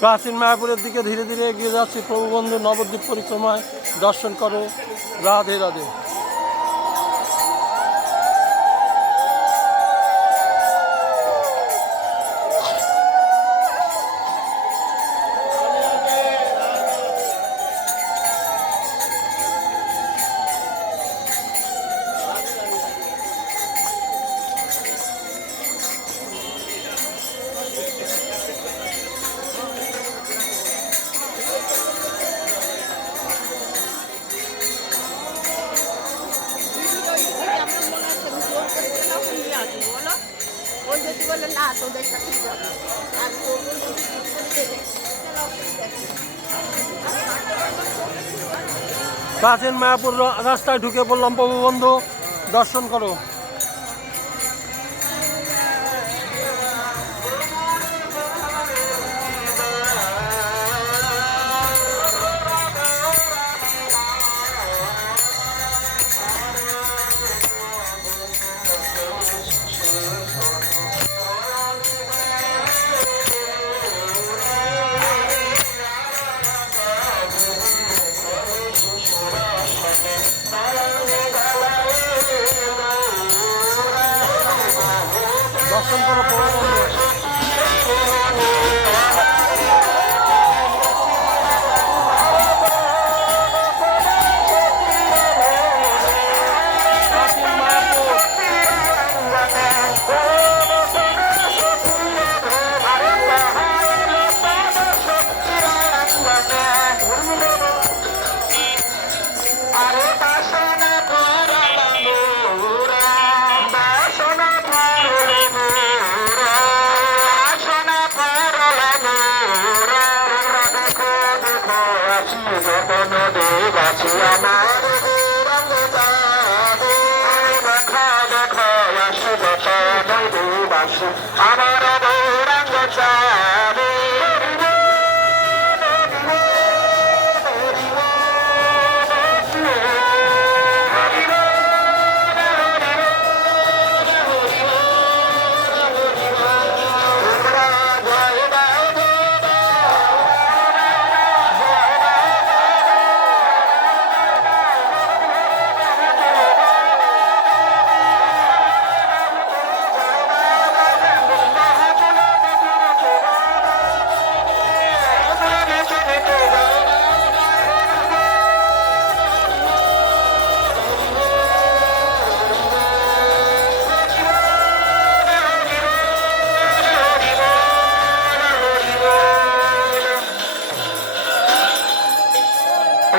প্রাচীন মায়াপুরের দিকে ধীরে ধীরে এগিয়ে যাচ্ছি। প্রভু বন্ধু নবদ্বীপ পরিক্রমায় দর্শন করো। রাধে রাধে। প্রাচীন মায়াপুর রাস্তায় ঢুকে পড়লাম। প্রভু বন্ধু দর্শন করো। দর্শন করো প্রভু বন্ধু। আমার গৌরাঙ্গ চাঁদে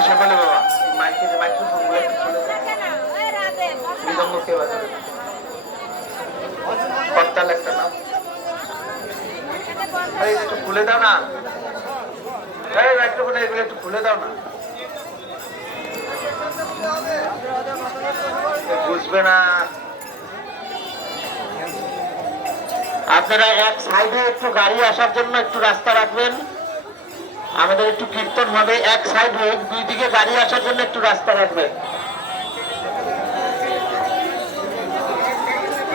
সকলে বাবা মাইক্রোফোনগুলো একটু করতাল একটা নাম একটু খুলে দাও না। মাইক্রোফোন এগুলো একটু খুলে দাও না, বুঝবে না। আপনারা এক সাইডে একটু গাড়ি আসার জন্য একটু রাস্তা রাখবেন। আমাদের একটু কীর্তন হবে, এক সাইড হোক, দুই দিকে গাড়ি আসার জন্য একটু রাস্তা রাখবেন।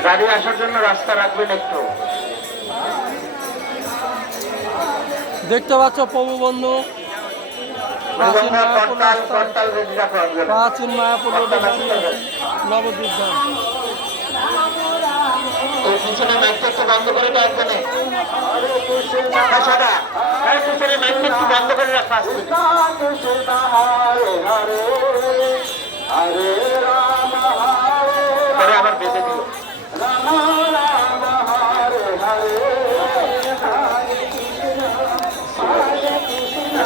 গাড়ি আসার জন্য রাস্তা রাখবেন একটু। দেখতে পাচ্ছ প্রভু বন্ধু প্রাচীন মায়াপুর নবদ্বীপ ধাম। পিছনে মাইকটা একটু বন্ধ করে রাখবেন। পিছনে মাইকটা একটু বন্ধ করে রাখা পরে আবার বেঁধে দিল।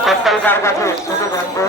করতাল কার কাছে শুধু জানবো।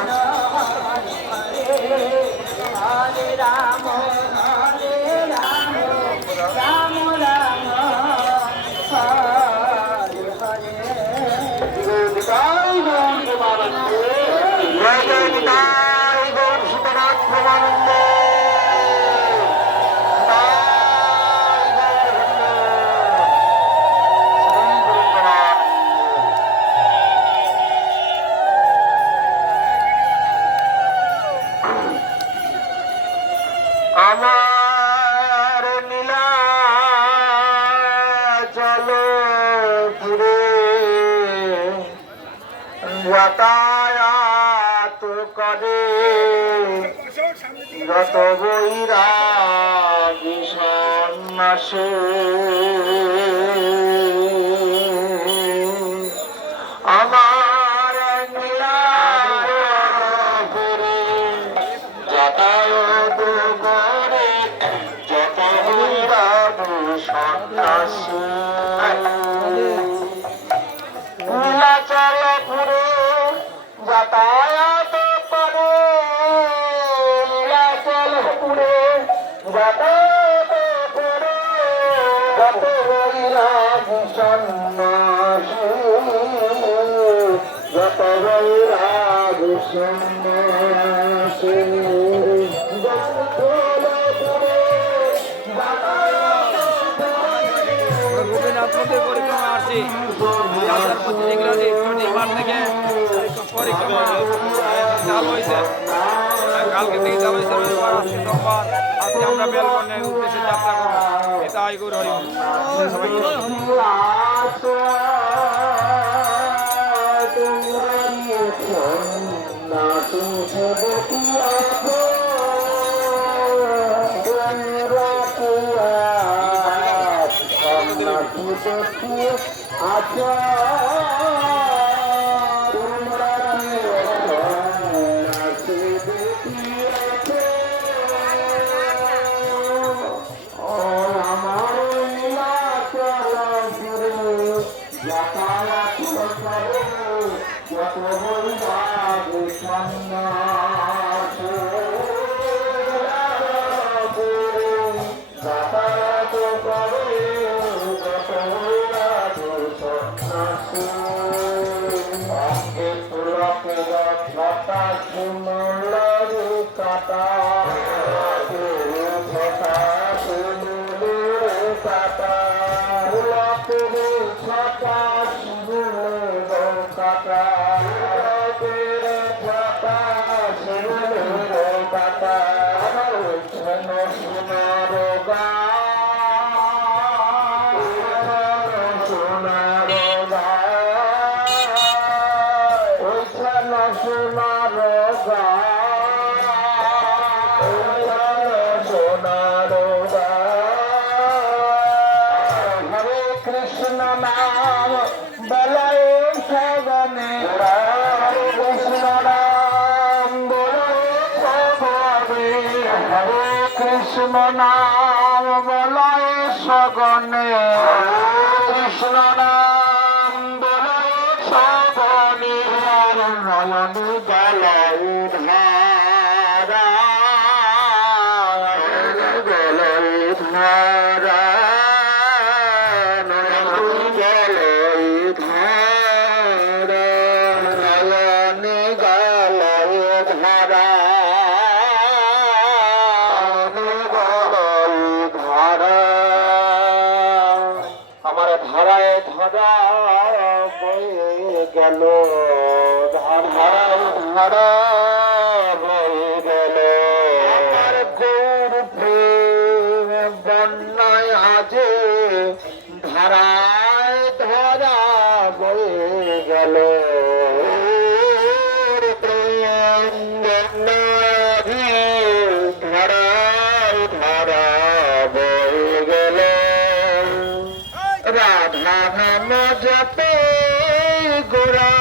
আমার নীলা জল ঘুরে যাতায়াত করে যত বৈরাগী সন্ন্যাসী আমার নীলায়নপুরে যাতায়াত করে যত বৈরাগী সন্ন্যাসী নীলাচলপুরে যাতায়াত করে নীলাচলপুরে যাতায়াত করে যত বৈরাগী সন্ন্যাসী যত বৈরাগী সন্ন্যাসী গোপীনাথ মন্দির পরিক্রমা আসছি 2025 ইংরাজি 21 থেকে পরিক্রমা চালু হয়েছে। কালকে থেকে চালু হয়েছে রবিবার, আজকে সোমবার। আজকে আমরা বেলবনের উদ্দেশ্যে যাত্রা করবো। এটা আইগুর হরি আচ্ছা কৃষ্ণ নাম বলয় সগনে কৃষ্ণ নাম বলয় সগনে নয়ন গলয় ধারা গলয় ধারা নয়ন গলয় ধারা নয়ন গলয় ধারা ধারায় ধরা বয়ে গেল ধারায় ধরা বয়ে গেল আমার গৌর প্রেম বন্যায় আজে ধারায় ধরা বয়ে গেল প্রেম বন্যায় ধারায় ধরা বয়ে গেল রাধা নাম জপে গোরা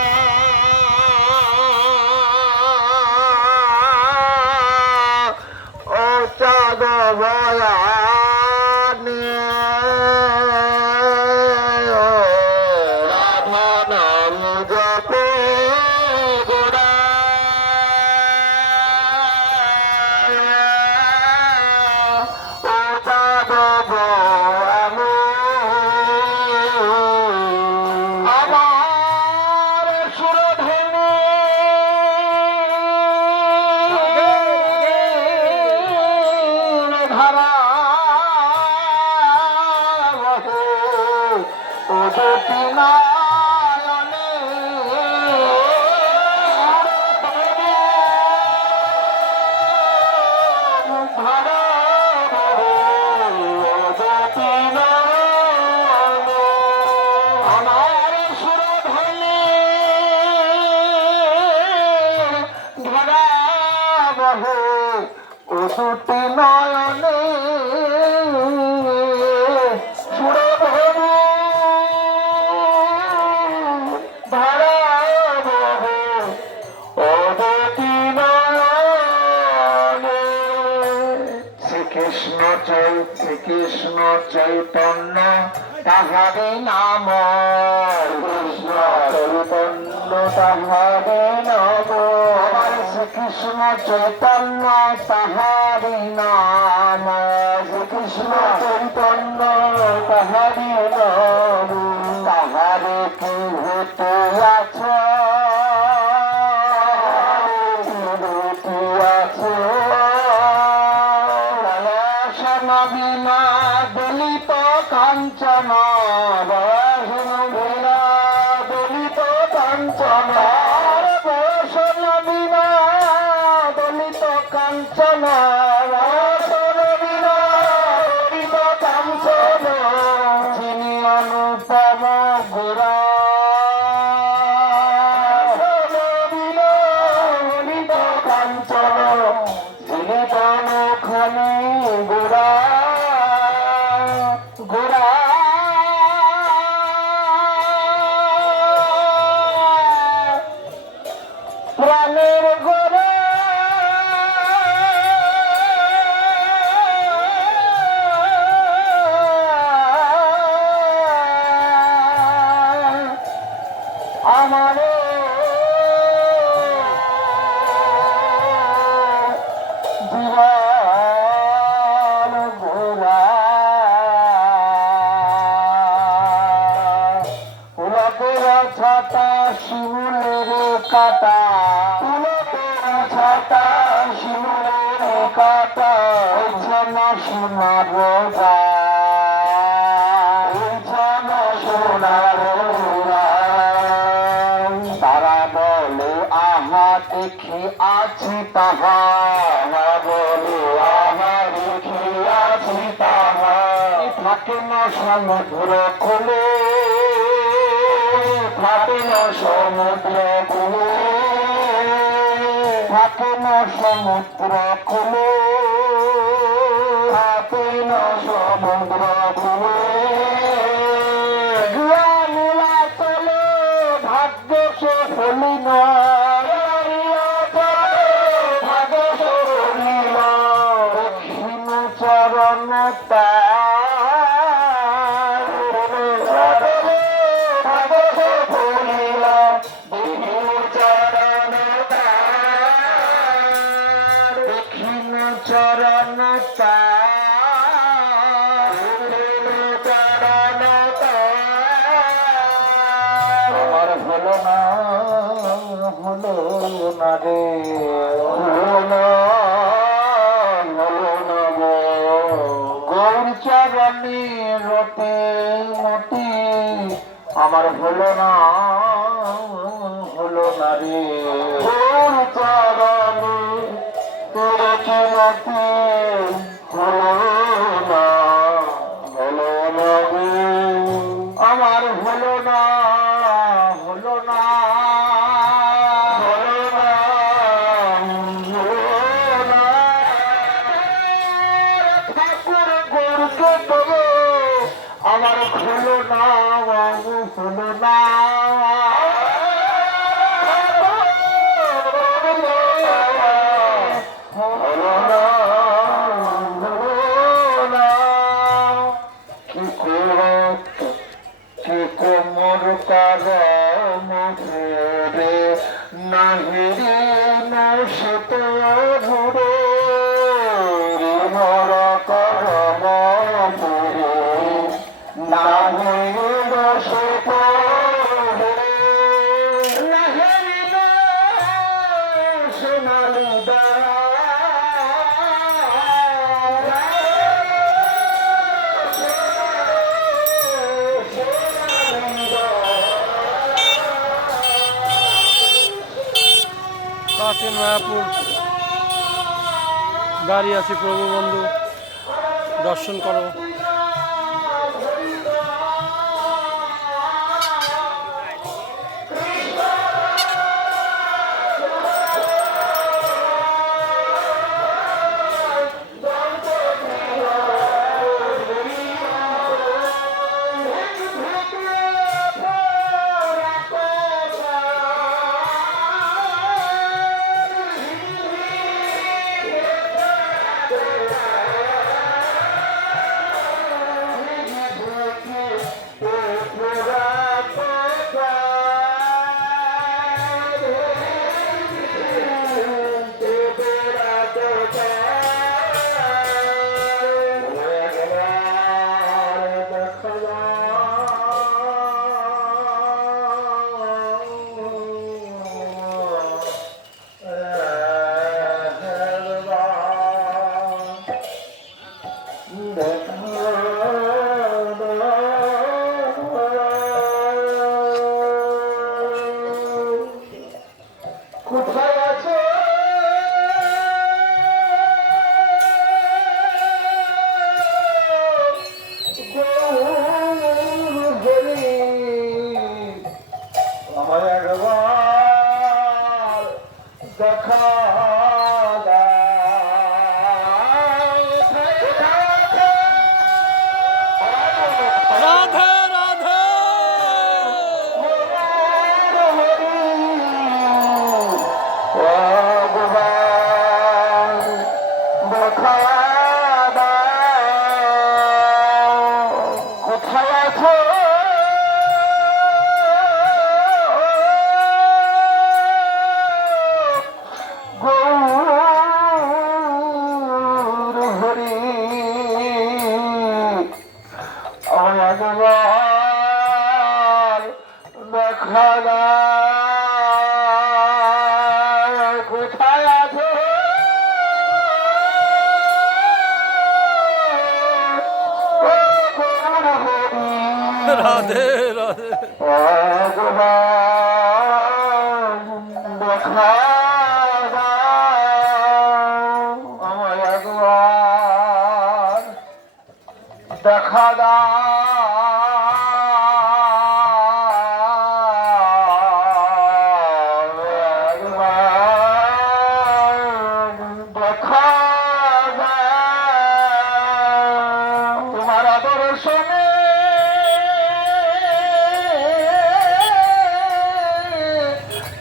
ও চাঁদ ভয়ানি রাধা নাম জপে গোরা ও চাঁদ ভয়ানি আমার সুরধনী ধারা ও জ্যোতি নায়নে দুটি নয়নে সুরে ভরে ধারা বহে ও দুটি নয়নে। শ্রীকৃষ্ণ চৈতন্য তাহারে নাম, কৃষ্ণ চৈতন্য তাহারে নাম, শ্রীকৃষ্ণ চৈতন্য তাহারে নাম, শ্রীকৃষ্ণ চৈতন্য তাহারে নাম। তাহারে কি হতে আছে বিনা দলিত কাঞ্চন, বিনা দলিত কাঞ্চন, বিনা দলিত কাঞ্চন, বিনা দলিত কাঞ্চন, যিনি অনুপম গোরা বিনা দলিত কাঞ্চন, যিনি বনখানি গোরা গোরা। প্রাণের গোরা আমারে জীবন গোরা। পুলকের ছাতা শিমুলের কাটা, পুলকের ছাতা শিমুলের কাটা, না সোনার রোগা, না সোনার রোগা। তারা বলে আহা দেখি আছি তাহা, বলে আহা দেখি আছি তাহা, থাকে না সমুদ্র খুলে, থাকে না সমুদ্র খুলে, থাকে না সমুদ্র খুলে, থাকে না সমুদ্র খুলে। নীলা চলে ভাগ্য সে ফলি না, ভাগ্য সে ফলি না, দক্ষিণ চরণ তার, ভাগ্য সে ফলি না, দক্ষিণ চরণ তার, দক্ষিণ চরণ তার, চরণ তার। আমার হলো না রে, হলো না গো, গৌর চরণে রতে মতি, আমার হলো না রে, গৌর চরণে রতে মতি, হলো না রে, আমার হলো না ঠাকুর গৌরকে তবে আমার হলো না বাবু, হলো না। হলো না, হলো না। কি কোমর কারণ রে নাহিরে নশত ধরে, মর করম ধরে নাহিরে নশত ধরে, নাহিরে সোনালি দা প্রাচীন মায়াপুর দাঁড়িয়ে আছি, প্রভু বন্ধু দর্শন করো। কোথায় আছো আমার একবার দেখা রাধে রাধে কোথায় আছো গৌর হরি আমার দেখা দাও কোথায় আছো গৌর হরি রাধে রাধে ভগবান দেখা দাও আমায় একবার দেখা দাও একবার দেখা দাও তোমার দর্শনে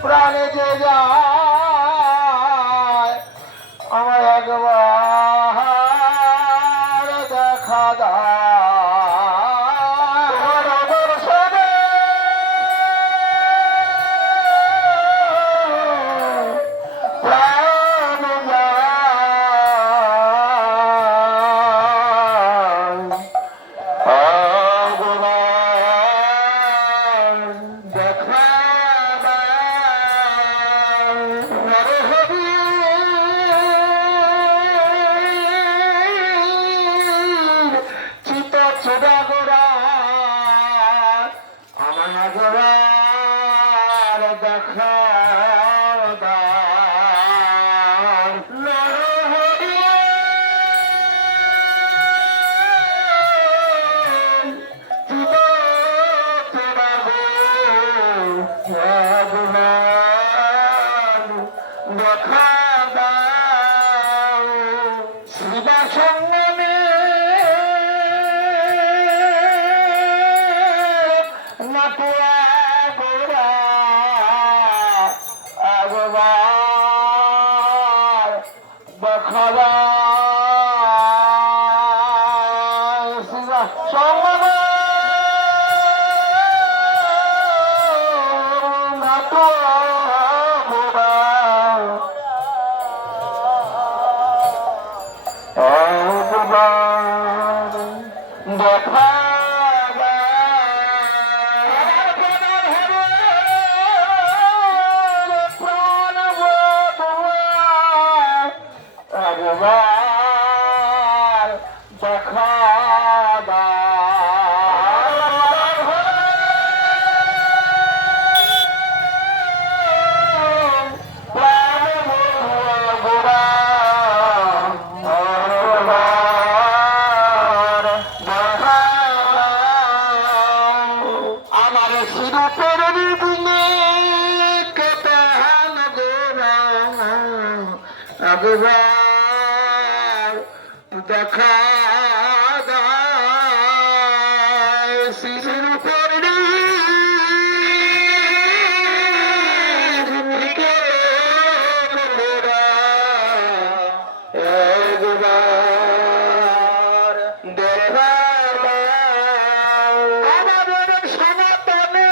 প্রাণে যে যায় আমার একবার দেখা দাও তোমার দর্শনে প্রাণে যায় ভগবান দেখা দাও নরহরি চিত চোরা গোরা আমার একবার দেখা দাও নরহরি দেখা দাও শ্রীবা সঙ্গমে নাটুয়া গোরা একবার দেখা দাও শ্রীবা সঙ্গমে নাটুয়া গোরা একবার দেখা একবার দেখা আমার শিরুপের দিনে কেতান গোরা একবার দেখা দাও শিরুপের একবার দেখা দাও আমাদের সনাতনে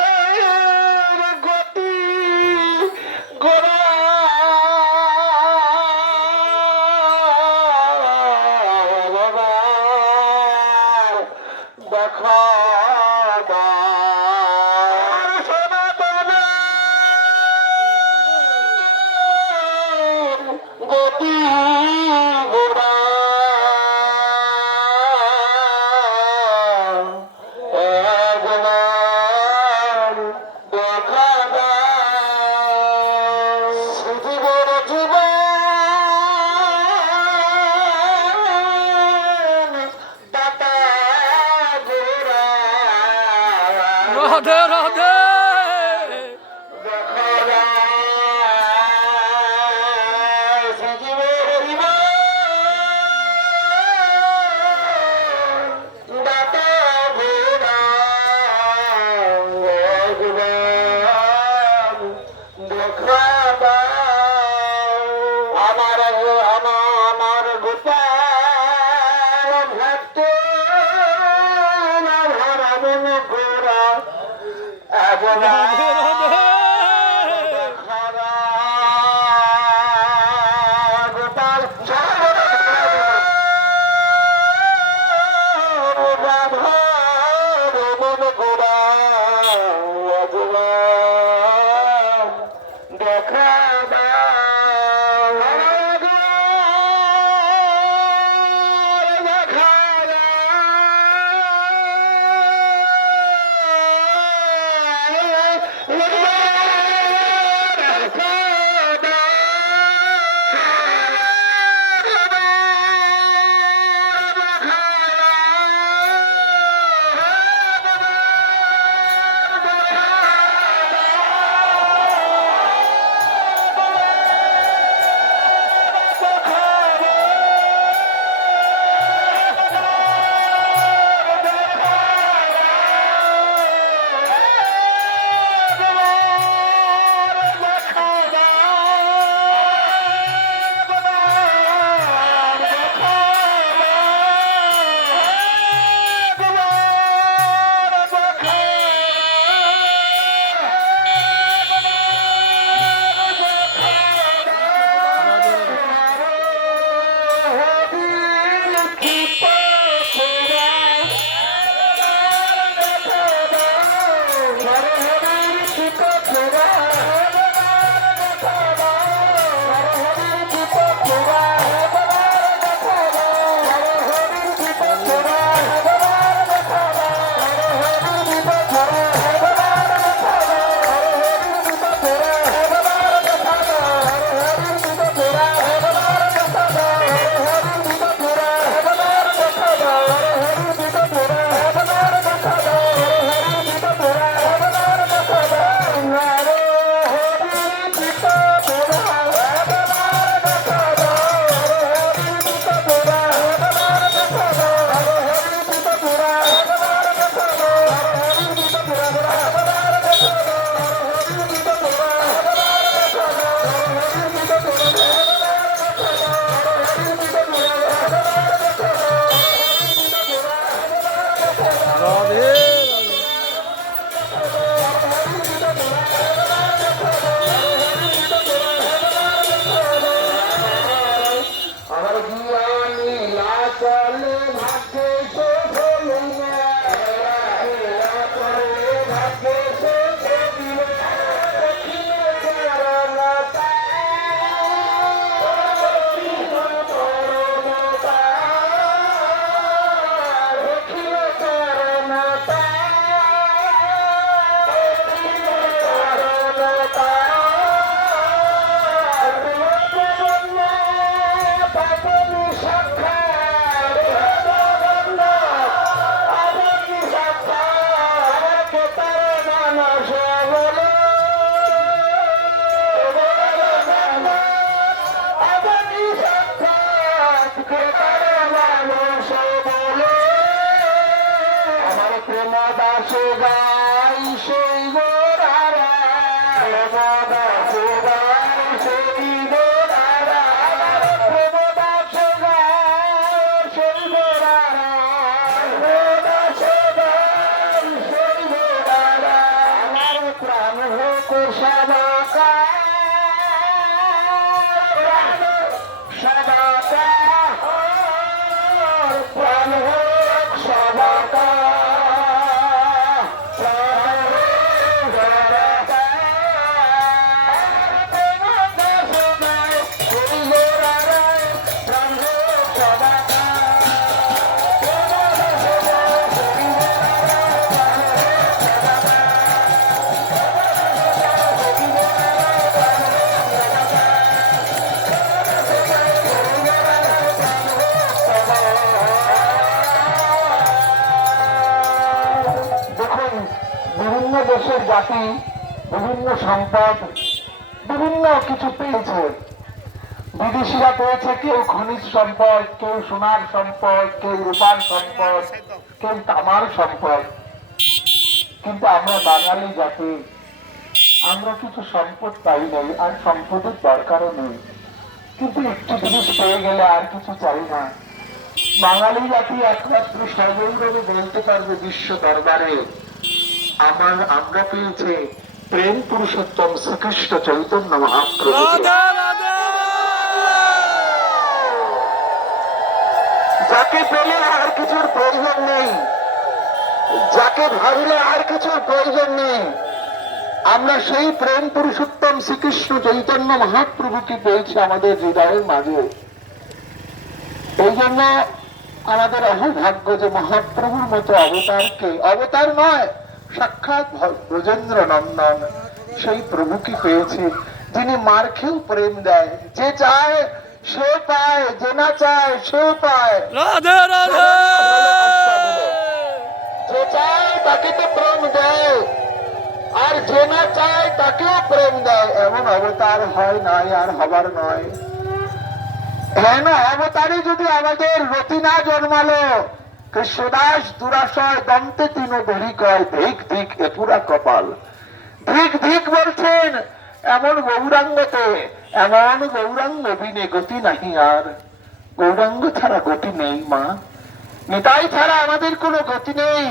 এর গতি গোরা রাধে রাধে রাধে রাধে দেশের জাতি বিভিন্ন সম্পদ বিভিন্ন কিছু পেয়েছে। বিদেশিরা পেয়েছে কেউ খনিজ সম্পদ, কেউ সোনার সম্পদ, কেউ রূপার সম্পদ, কেউ তামার সম্পদ। কিন্তু আমরা বাঙালি জাতি, আমরা কিছু সম্পদ পাই নাই, আর সম্পদের দরকারও নেই। কিন্তু একটু জিনিস পেয়ে গেলে আর কিছু চাই না। বাঙালি জাতি একমাত্র সগৌরবে বলতে পারবে বিশ্ব দরবারে, আমরা পেয়েছে প্রেম পুরুষোত্তম শ্রীকৃষ্ণ চৈতন্য মহাপ্রভু। যাকে পেলে আর কিছুর প্রয়োজন নেই, যাকে ভাবলে আর কিছুর প্রয়োজন নেই। আমরা সেই প্রেম পুরুষোত্তম শ্রীকৃষ্ণ চৈতন্য মহাপ্রভুকে পেয়েছি আমাদের হৃদয়ের মাঝে। এই জন্য আমাদের অহভাগ্য যে মহাপ্রভুর মতো অবতারকে, অবতার নয় সাক্ষাৎ ব্রজেন্দ্র নন্দন সেই প্রভুকে পেয়েছি, যিনি মার খেয়েও প্রেম দেয়। যে চায় সে পায়, যে না চায় সেও পায়। রাধে রাধে। যে চায় তাকে তো প্রেম দেয়, আর যে না চায় তাকেও প্রেম দেয়। এমন অবতার হয় নাই, আর হবার নয়। হেন অবতারে যদি আমাদের রতি না জন্মালো, কৃষ্ণদাস দুরাশয় দন্তে তিন দড়ি কয়, ধিক ধিক এ পুরা কপাল। ধিক ধিক বলছেন এমন গৌরাঙ্গতে, এমন গৌরাঙ্গ বিনে গতি নাহি আর। গৌরাঙ্গ ছাড়া গতি নেই মা, নিতাই ছাড়া আমাদের কোনো গতি নেই।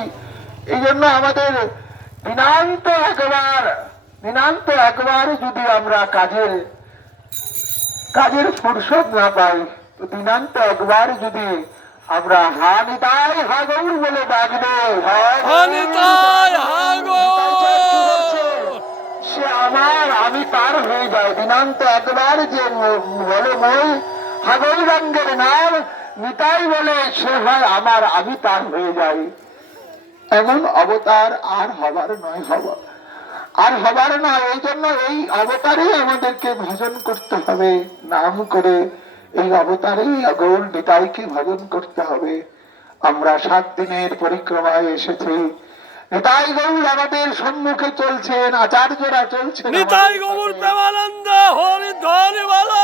এই জন্য আমাদের দিনান্ত একবার যদি আমরা কাজের ফুরসত না পাই, তো দিনান্ত একবার যদি আমরা হা নিতাই হা গৌর বলে ডাকবো, সে আমার আমি তার হয়ে যায়। দিনান্ত একবার যে বলে মই হা গৌরাঙ্গের নাম নিতাই বলে, সে হয় আমার, আমি তার হয়ে যাই। এমন অবতার আর হবার নয়, এই জন্য এই অবতারেই আমাদেরকে ভজন করতে হবে। নাম করে এই অবতারেই গৌর নিতাইকে ভজন করতে হবে। আমরা 7 দিনের পরিক্রমায় এসেছি। নিতাই গৌর আমাদের সম্মুখে চলছেন, আচার্যরা চলছেন। নিতাই গৌর প্রেমানন্দ হরি ধ্বনি বলো।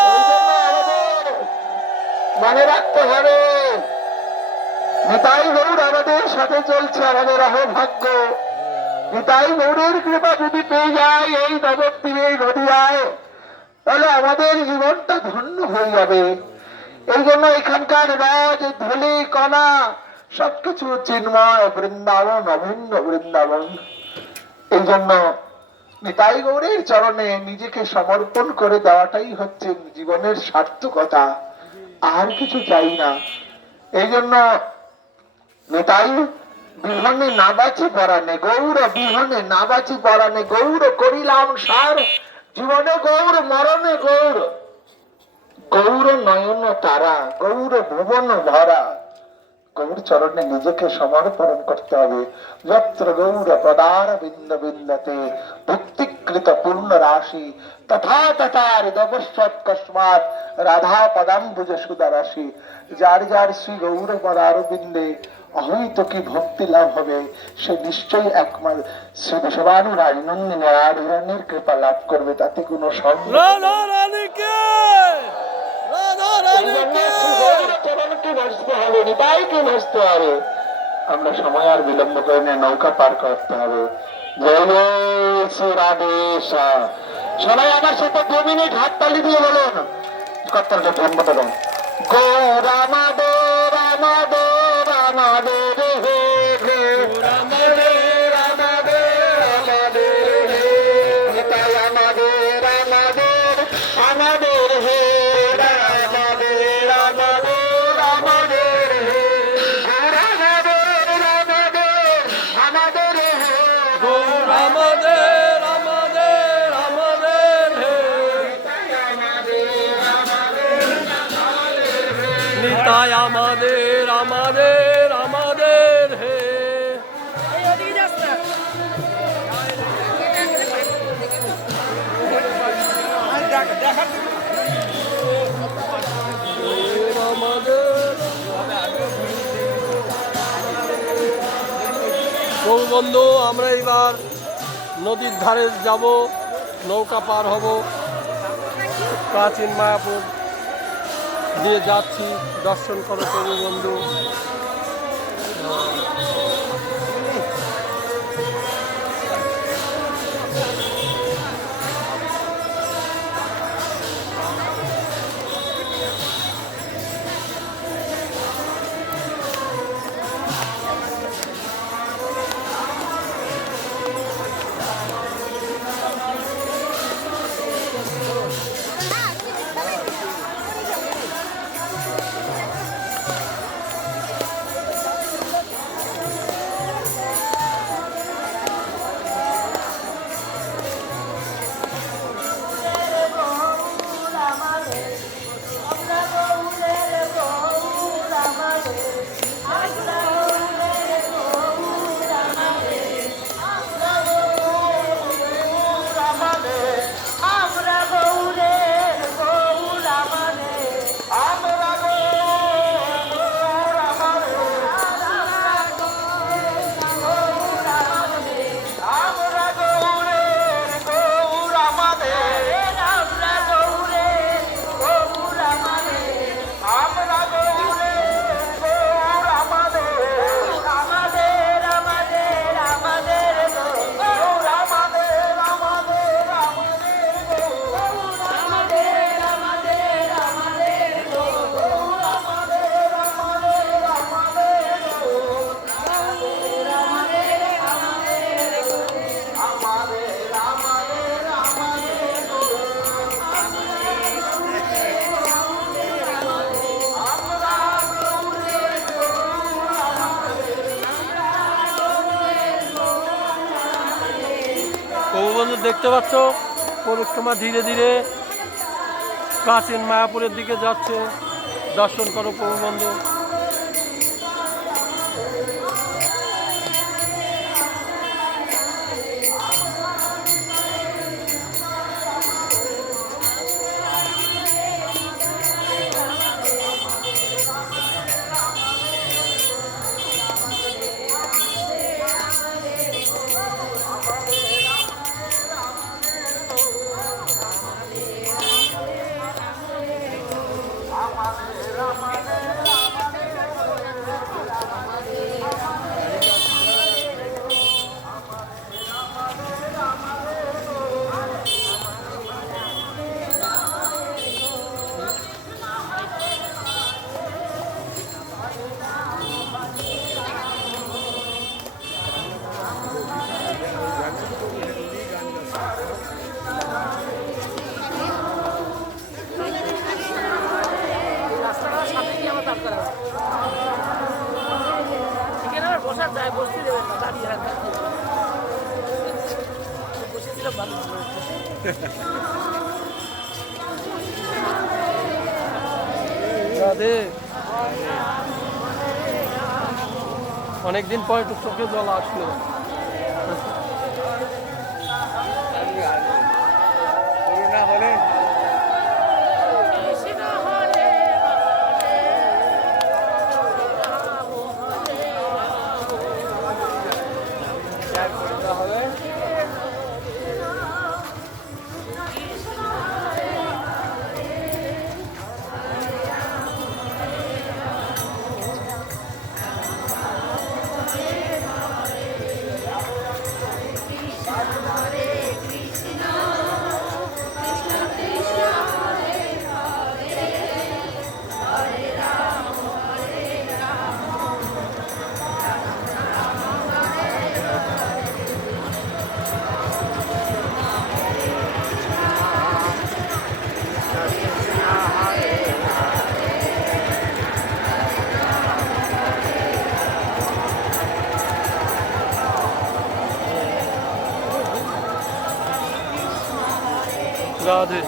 মনে রাখতে হবে নিতাই গৌর আমাদের সাথে চলছে, আমাদের অহভাগ্য। নিতাই গৌরের কৃপা যদি পেয়ে যায় এই নবদ্বীপে নদিয়ায়, তাহলে আমাদের জীবনটা ধন্য হয়ে যাবে। এই জন্য এখানকার রাজ ধুলি কণা সবকিছু চিন্ময় বৃন্দাবন, অভিন্ন বৃন্দাবন। এই জন্য নিতাই গৌরের চরণে নিজেকে সমর্পণ করে দেওয়াটাই হচ্ছে জীবনের সার্থকতা, আর কিছু চাই না। এই জন্য নিতাই বিহনে না বাঁচি পরাণে, গৌর বিহনে না বাঁচি পরাণে, গৌর করিলাম সার জীবনে, গৌর মরণে গৌর। গৌর নয়ন তারা, গৌর ভুবন ভরা। গৌর চরণে নিজেকে সমর্পণ করতে হবে। যত্র গৌর পদার বিন্দ বিন্দতে ভক্তিকৃত পূর্ণ রাশি, তথা তথা হৃদবশ্বৎ কস্মাৎ রাধা পদাম্বুজ সুদা রাশি। যার যার শ্রী গৌর পদার বিন্দে অহৈত কি ভক্তি লাভ হবে, সে নিশ্চয়ই একমাত্র শ্রী বসবানু রাজনন্দিনী রাধারানীর কৃপা লাভ করবে, তাতে কোনো সন্দেহ। আমরা সময় আর বিলম্ব করে নৌকা পার করতে হবে। সবাই আমার সাথে 2 মিনিট হাততালি দিয়ে বলুন, কর্তারটা ধন্যবাদ দেন। গৌর আমাদের আমাদের আমাদের হে হে, আমাদের আমাদের আমাদের হে, নিতাই আমাদের আমাদের আমাদের হে, আমাদের আমাদের আমাদের হে, গৌর আমাদের আমাদের আমাদের হে, গৌর আমাদের আমাদের আমাদের হে, নিতাই আমাদের আমাদের আমাদের হে। বন্ধু আমরা এবার নদীর ধারে যাব, নৌকা পার হব, প্রাচীন মায়াপুর দিয়ে যাচ্ছি। দর্শন করো প্রভু বন্ধু। প্রভু বন্ধু দেখতে পাচ্ছ পরিক্রমা ধীরে ধীরে প্রাচীন মায়াপুরের দিকে যাচ্ছে। দর্শন করো প্রভু বন্ধু। অনেকদিন পর একটু চোখে জল আসলো। রাধে।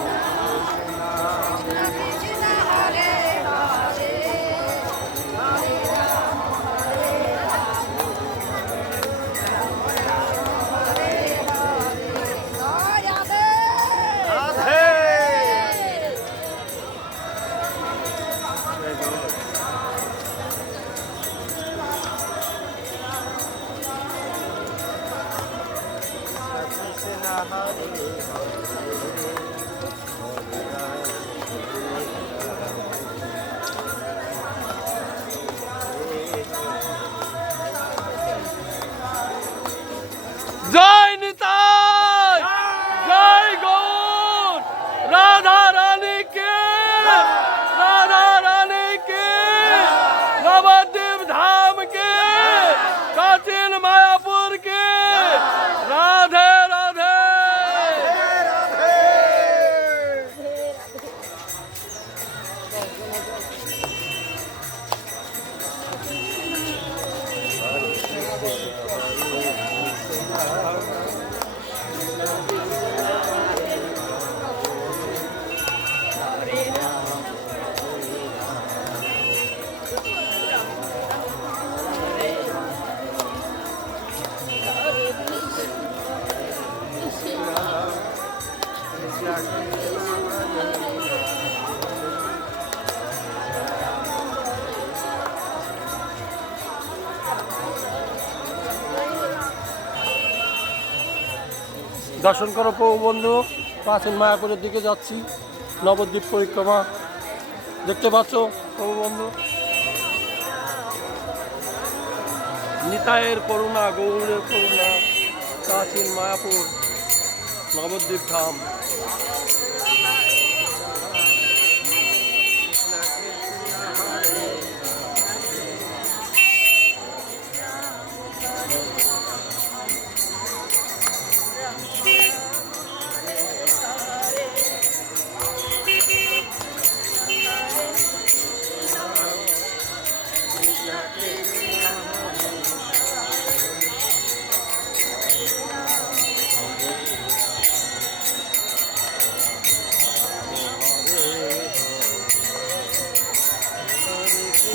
জয় নিতাই, জয় গৌর, রাধা রানী কে, রাধা রানী কে, নবদ্বীপ ধাম কে, কাচিন মায়াপুর কে, রাধে রাধে। দর্শন করো প্রভু বন্ধু, প্রাচীন মায়াপুরের দিকে যাচ্ছি, নবদ্বীপ পরিক্রমা দেখতে পাচ্ছ প্রভু বন্ধু। নিতাইয়ের করুণা, গৌরের করুণা, প্রাচীন মায়াপুর, নবদ্বীপ ধাম।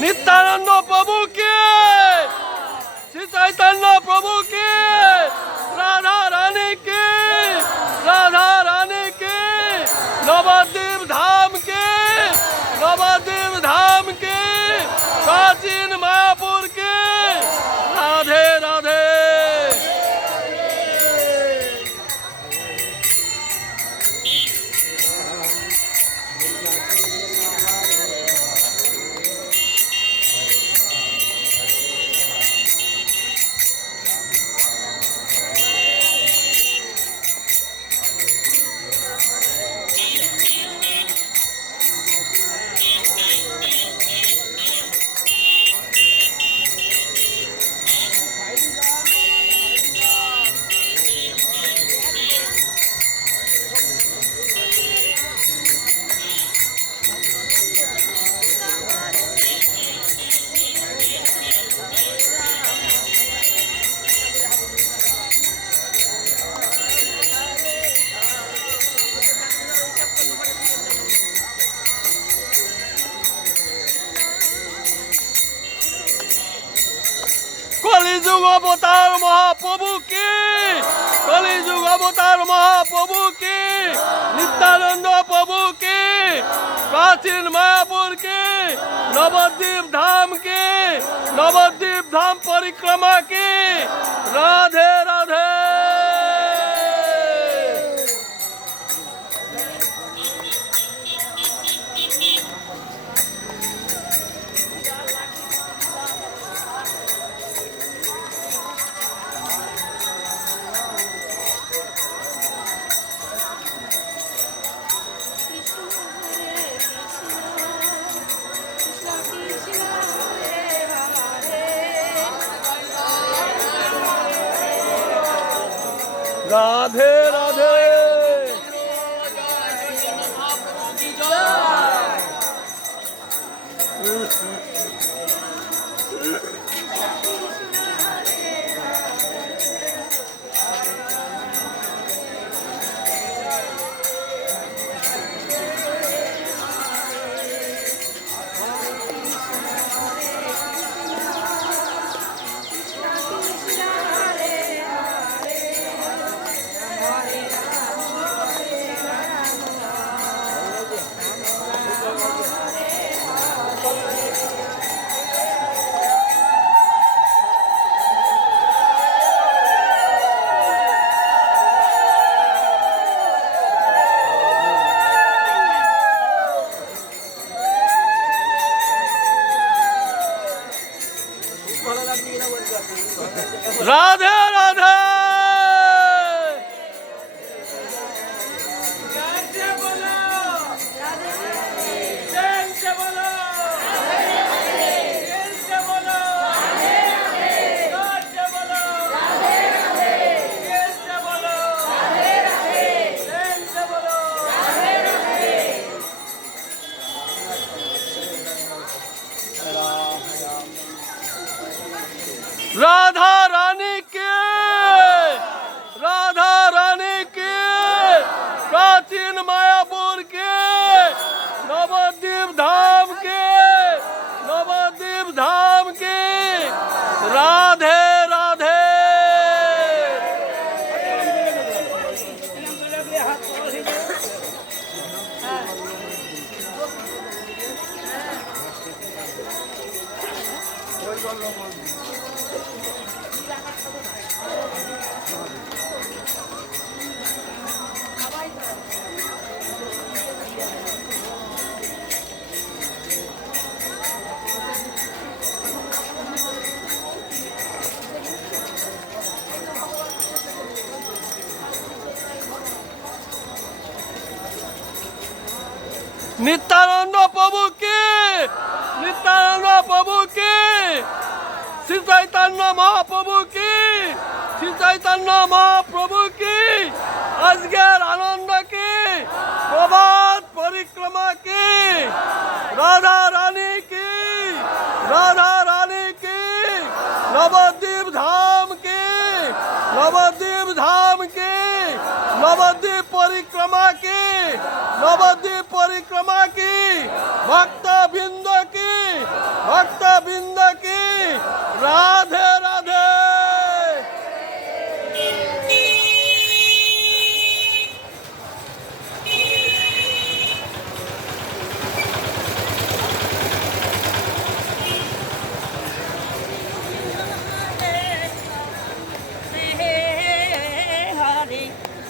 नित्यानंद प्रभु के, श्री चैतन्य प्रभु के, राधा रानी के, राधा रानी के, नवद्वीप धाम के, नवद्वीप धाम के, प्राचीन मायापुर के, राधे राधे। कलिजुग अवतार महाप्रभु की, कलिजुग अवतार महाप्रभु की, नित्यानंद प्रभु की, प्राचीन मायापुर की, नवद्वीप धाम की, नवद्वीप धाम परिक्रमा की, राधे राधे। राधे राधे। রাধে রাধে। राधा रानी के, राधा रानी के, प्राचीन मायापुर के, नवद्वीप धाम के, नवद्वीप धाम के, राधे राधे। नित्यानंद प्रभु की, नित्यानंद प्रभु की, श्री चैतन्य महाप्रभु की, श्री चैतन्य महाप्रभु की, अजगर आनंद की, प्रभात परिक्रमा की, राधा रानी की, राधा रानी की, नवद्वीप धाम की, नवद्वीप धाम की, नवद्वीप परिक्रमा की, नवद्वीप परिक्रमा की, भक्त बिंद की, भक्त बिंद की, राधे राधे।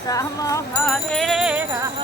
राम हरे राम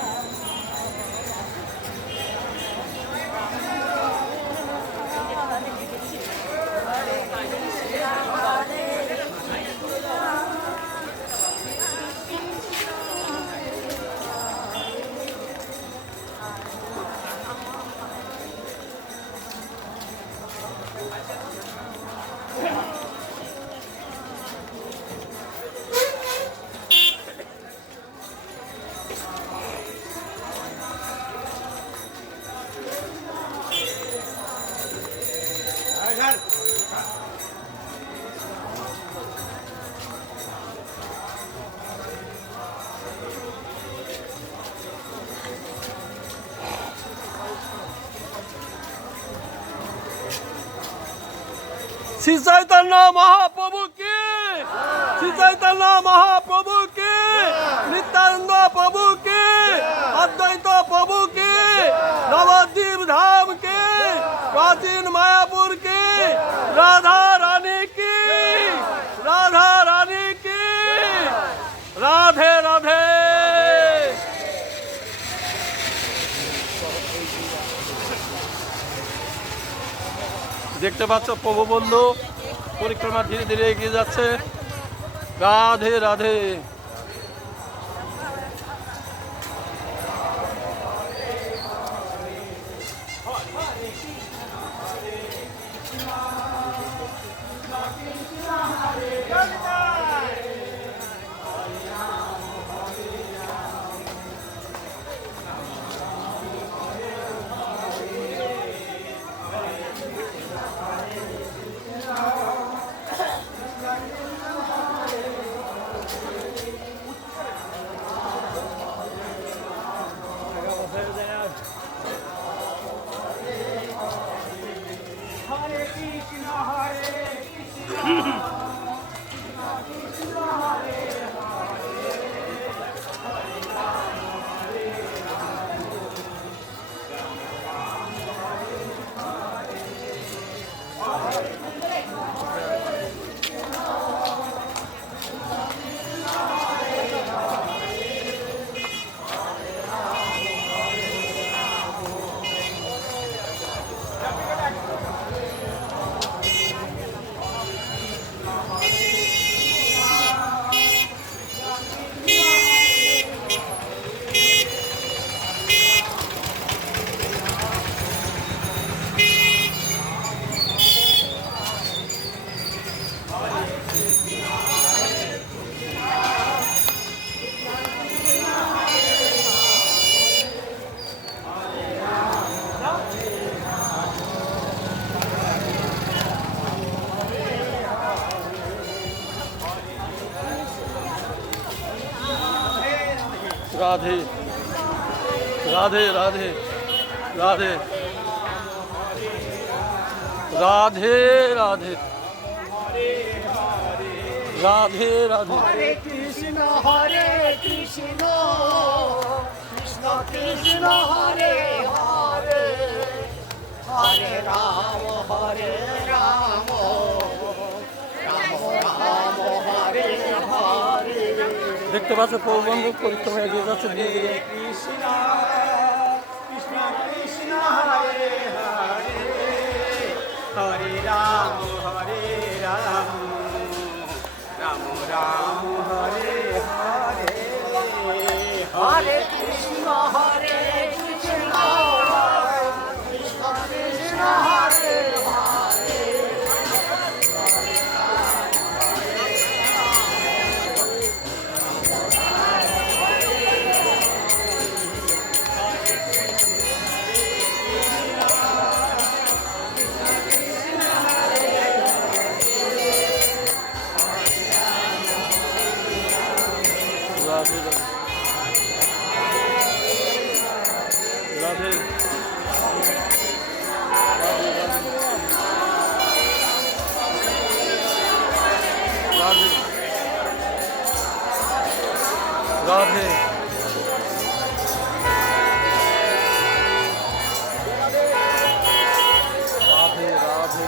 श्री चैतन्य महाप्रभु की, श्री चैतन्य महाप्रभु की, नित्यानंद प्रभु की, अद्वैत प्रभु की, नवद्वीप धाम की, प्राचीन मायापुर की, राधा रानी की, राधा रानी की, राधे राधे। দেখতে পাচ্ছ প্রভু বন্ধু পরিক্রমা ধীরে ধীরে এগিয়ে যাচ্ছে। রাধে রাধে। রাধে রাধে রাধে রাধে রাধে রাধে রাধে রাধে হরে কৃষ্ণ কৃষ্ণ কৃষ্ণ হরে হরে হরে রাম রাম রাম হরে হরে। দেখতে পাচ্ছ পৌরবন্ধু পরিক্রমা এগিয়ে যাচ্ছে ধীরে ধীরে। কৃষ্ণ কৃষ্ণ কৃষ্ণ হরে হরে হরে রাম রাম রাম রাম হরে হরে হরে কৃষ্ণ কৃষ্ণ কৃষ্ণ কৃষ্ণ হরে হরে। রাধে রাধে রাধে রাধে রাধে রাধে রাধে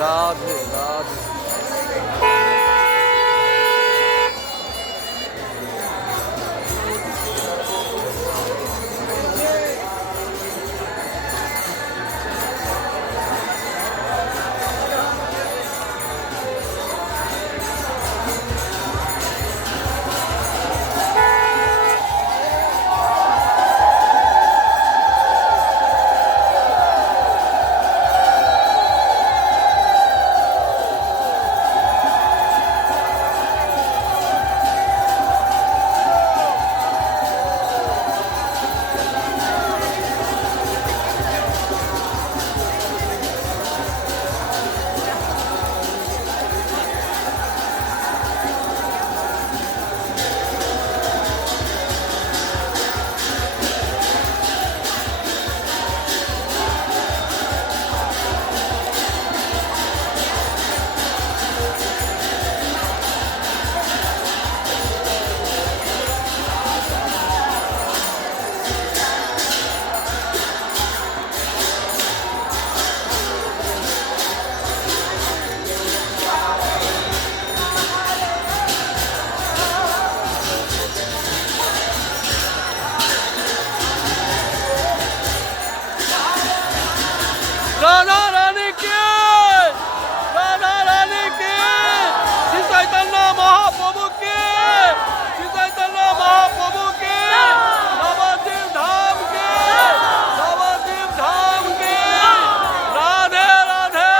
রাধে রাধে রাধা রানী কে রাধা রানী কে শ্রী চৈতন্য মহাপ্রভু কে শ্রী চৈতন্য মহাপ্রভু কে নবদ্বীপ ধাম কে নবদ্বীপ ধাম কে রাধে রাধে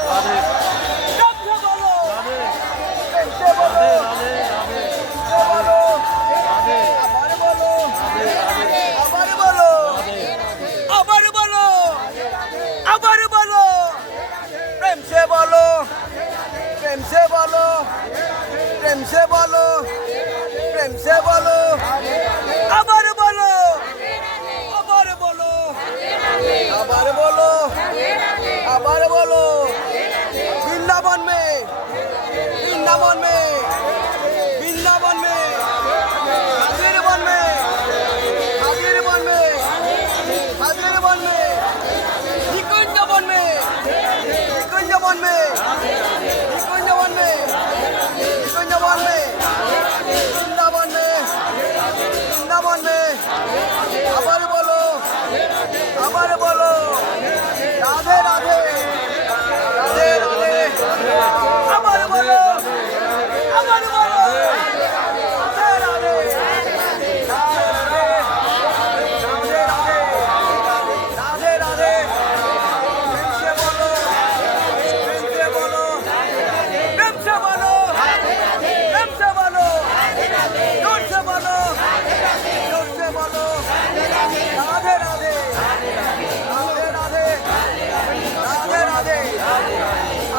রাধে রাধে রাধে রাধে আবার বলো আবার বলো প্রেম সে বলো প্রেম সে বলো প্রেম সে বলো প্রেম সে বলো আবার বলো আবার বলো আবার বলো আবার বলো বৃন্দাবন মে বৃন্দাবন মে বৃন্দাবন মে হাজির বন মে হাজির বন মে হাজির বন মে বৃন্দাবন মে বৃন্দাবন মে বৃন্দাবন মে বৃন্দাবন মে বৃন্দাবন মে আবার বলো রাধে রাধে রাধে রাধে আবার বলো রাধে রাধে রাধে প্রেম সে বলো প্রেম সে বলো জোর সে বলো জোর সে বলো রাধে রাধে রাধে রাধে রাধে রাধে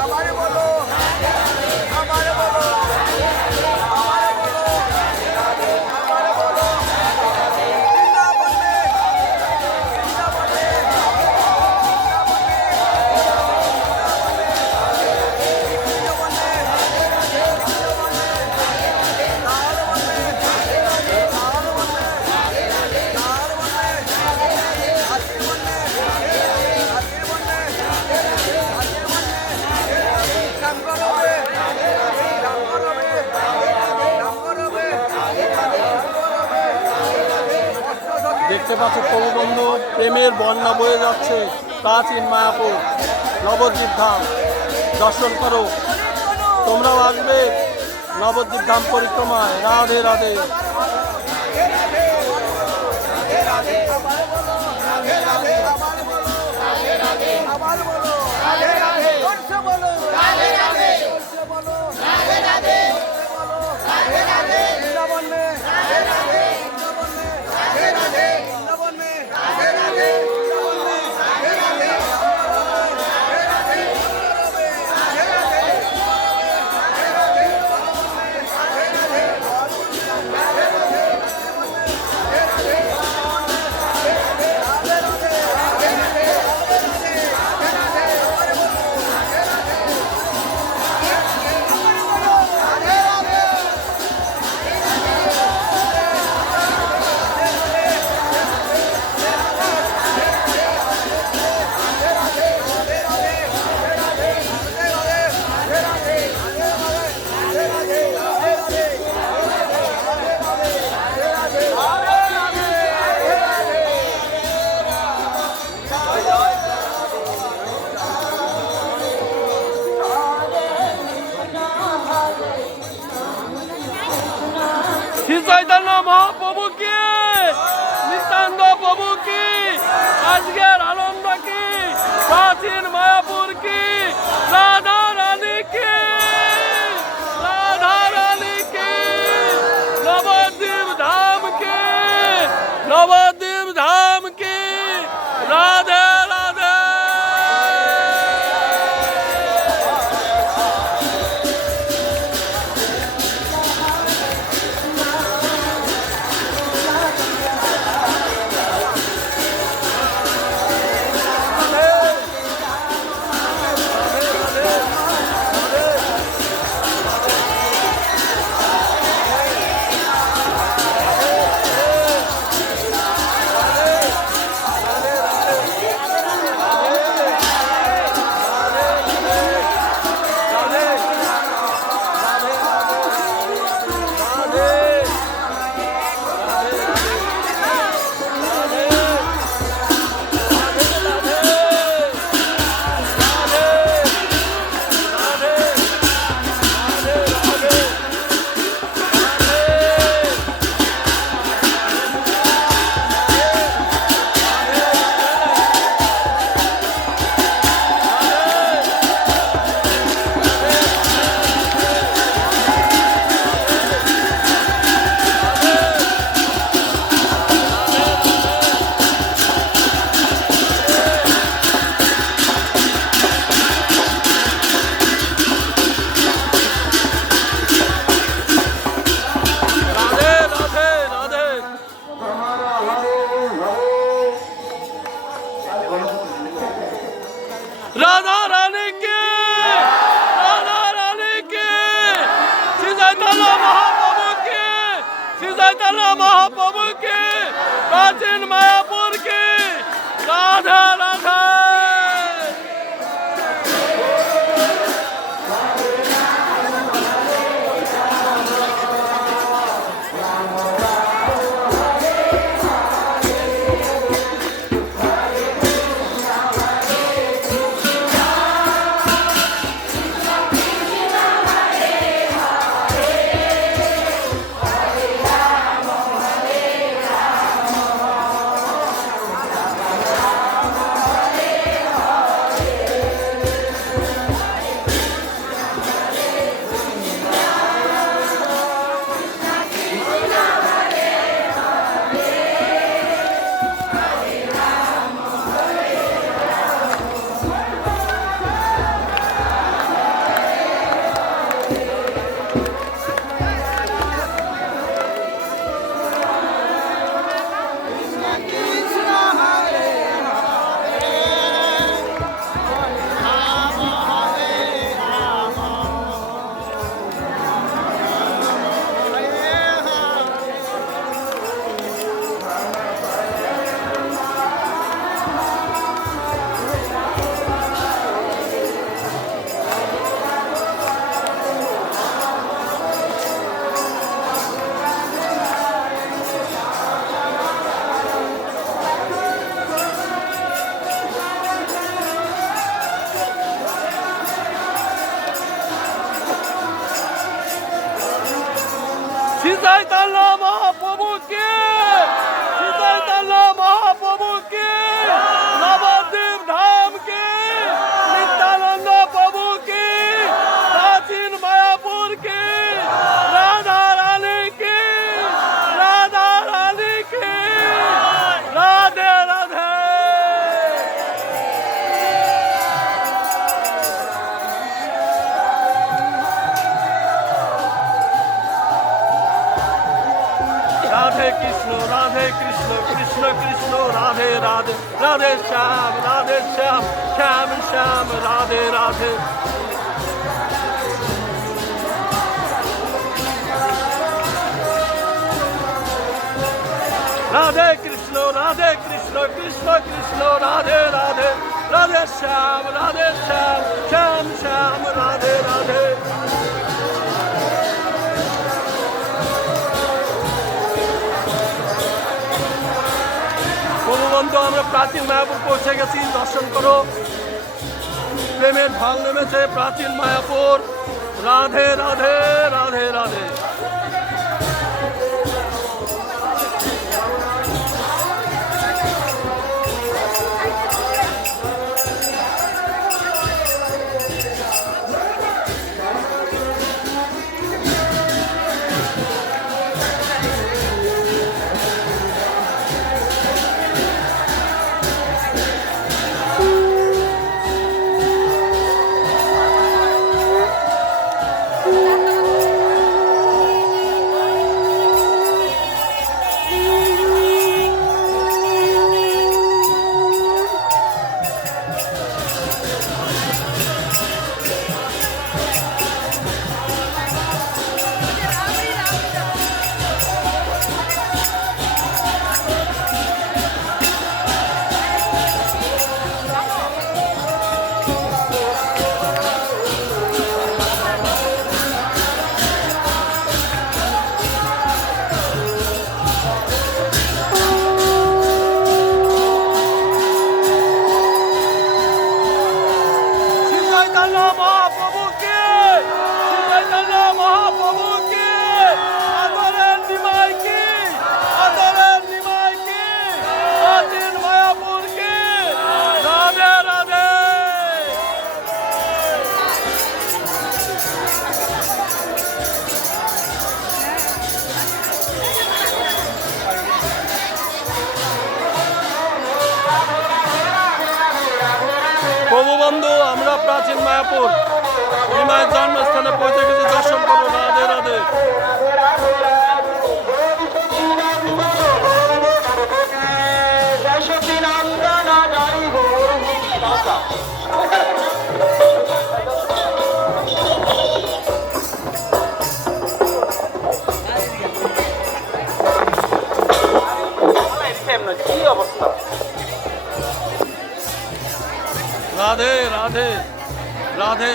আবার বলো আবার বলো আবার বলো আবার বলো বৃন্দাবন মে বৃন্দাবন মে দেখতে পাচ্ছ প্রভু বন্ধু, প্রেমের বন্যা বয়ে যাচ্ছে প্রাচীন মায়াপুর নবদ্বীপ ধাম। দর্শন করো, তোমরাও আসবে নবদ্বীপ ধাম পরিক্রমায়। রাধে রাধে। আবার বলো জোর সে বলো জোর সে বলো বৃন্দাবন মে বৃন্দাবন মে শ্রী চৈতন্য মহাপ্রভু কি, নিত্যানন্দ প্রভু কি, আজকের আনন্দ কি, প্রাচীন মায়াপুর কি, রাধা রানী কি, রাধা রানী কি, নবদ্বীপ ধাম কি, নবদ্বীপ ধাম কি। রাধে রাধে। রাধা রানী কে, রাধা রানী কে, শ্রী চৈতন্য মহাপ্রভু কে, শ্রী চৈতন্য মহাপ্রভু কে, প্রাচীন মায়াপুর কে। রাধা রাধা। কৃষ্ণ কৃষ্ণ কৃষ্ণ রাধে রাধে রাধে শ্যাম শ্যাম শ্যাম রাধে রাধে। রাধে কৃষ্ণ কৃষ্ণ কৃষ্ণ রাধে রাধে রাধে শ্যাম শ্যাম শ্যাম রাধে রাধে। বন্ধু আমরা প্রাচীন মায়াপুর পৌঁছে গেছি, দর্শন করো। প্রেমের ঢল নেমেছে প্রাচীন মায়াপুর। রাধে রাধে রাধে রাধে। প্রভু বন্ধু আমরা প্রাচীন মায়াপুর নিমায়ের জন্মস্থানে পৌঁছে গেছি, দর্শন করো। রাধে রাধে। কি অবস্থা? রাধে রাধে রাধে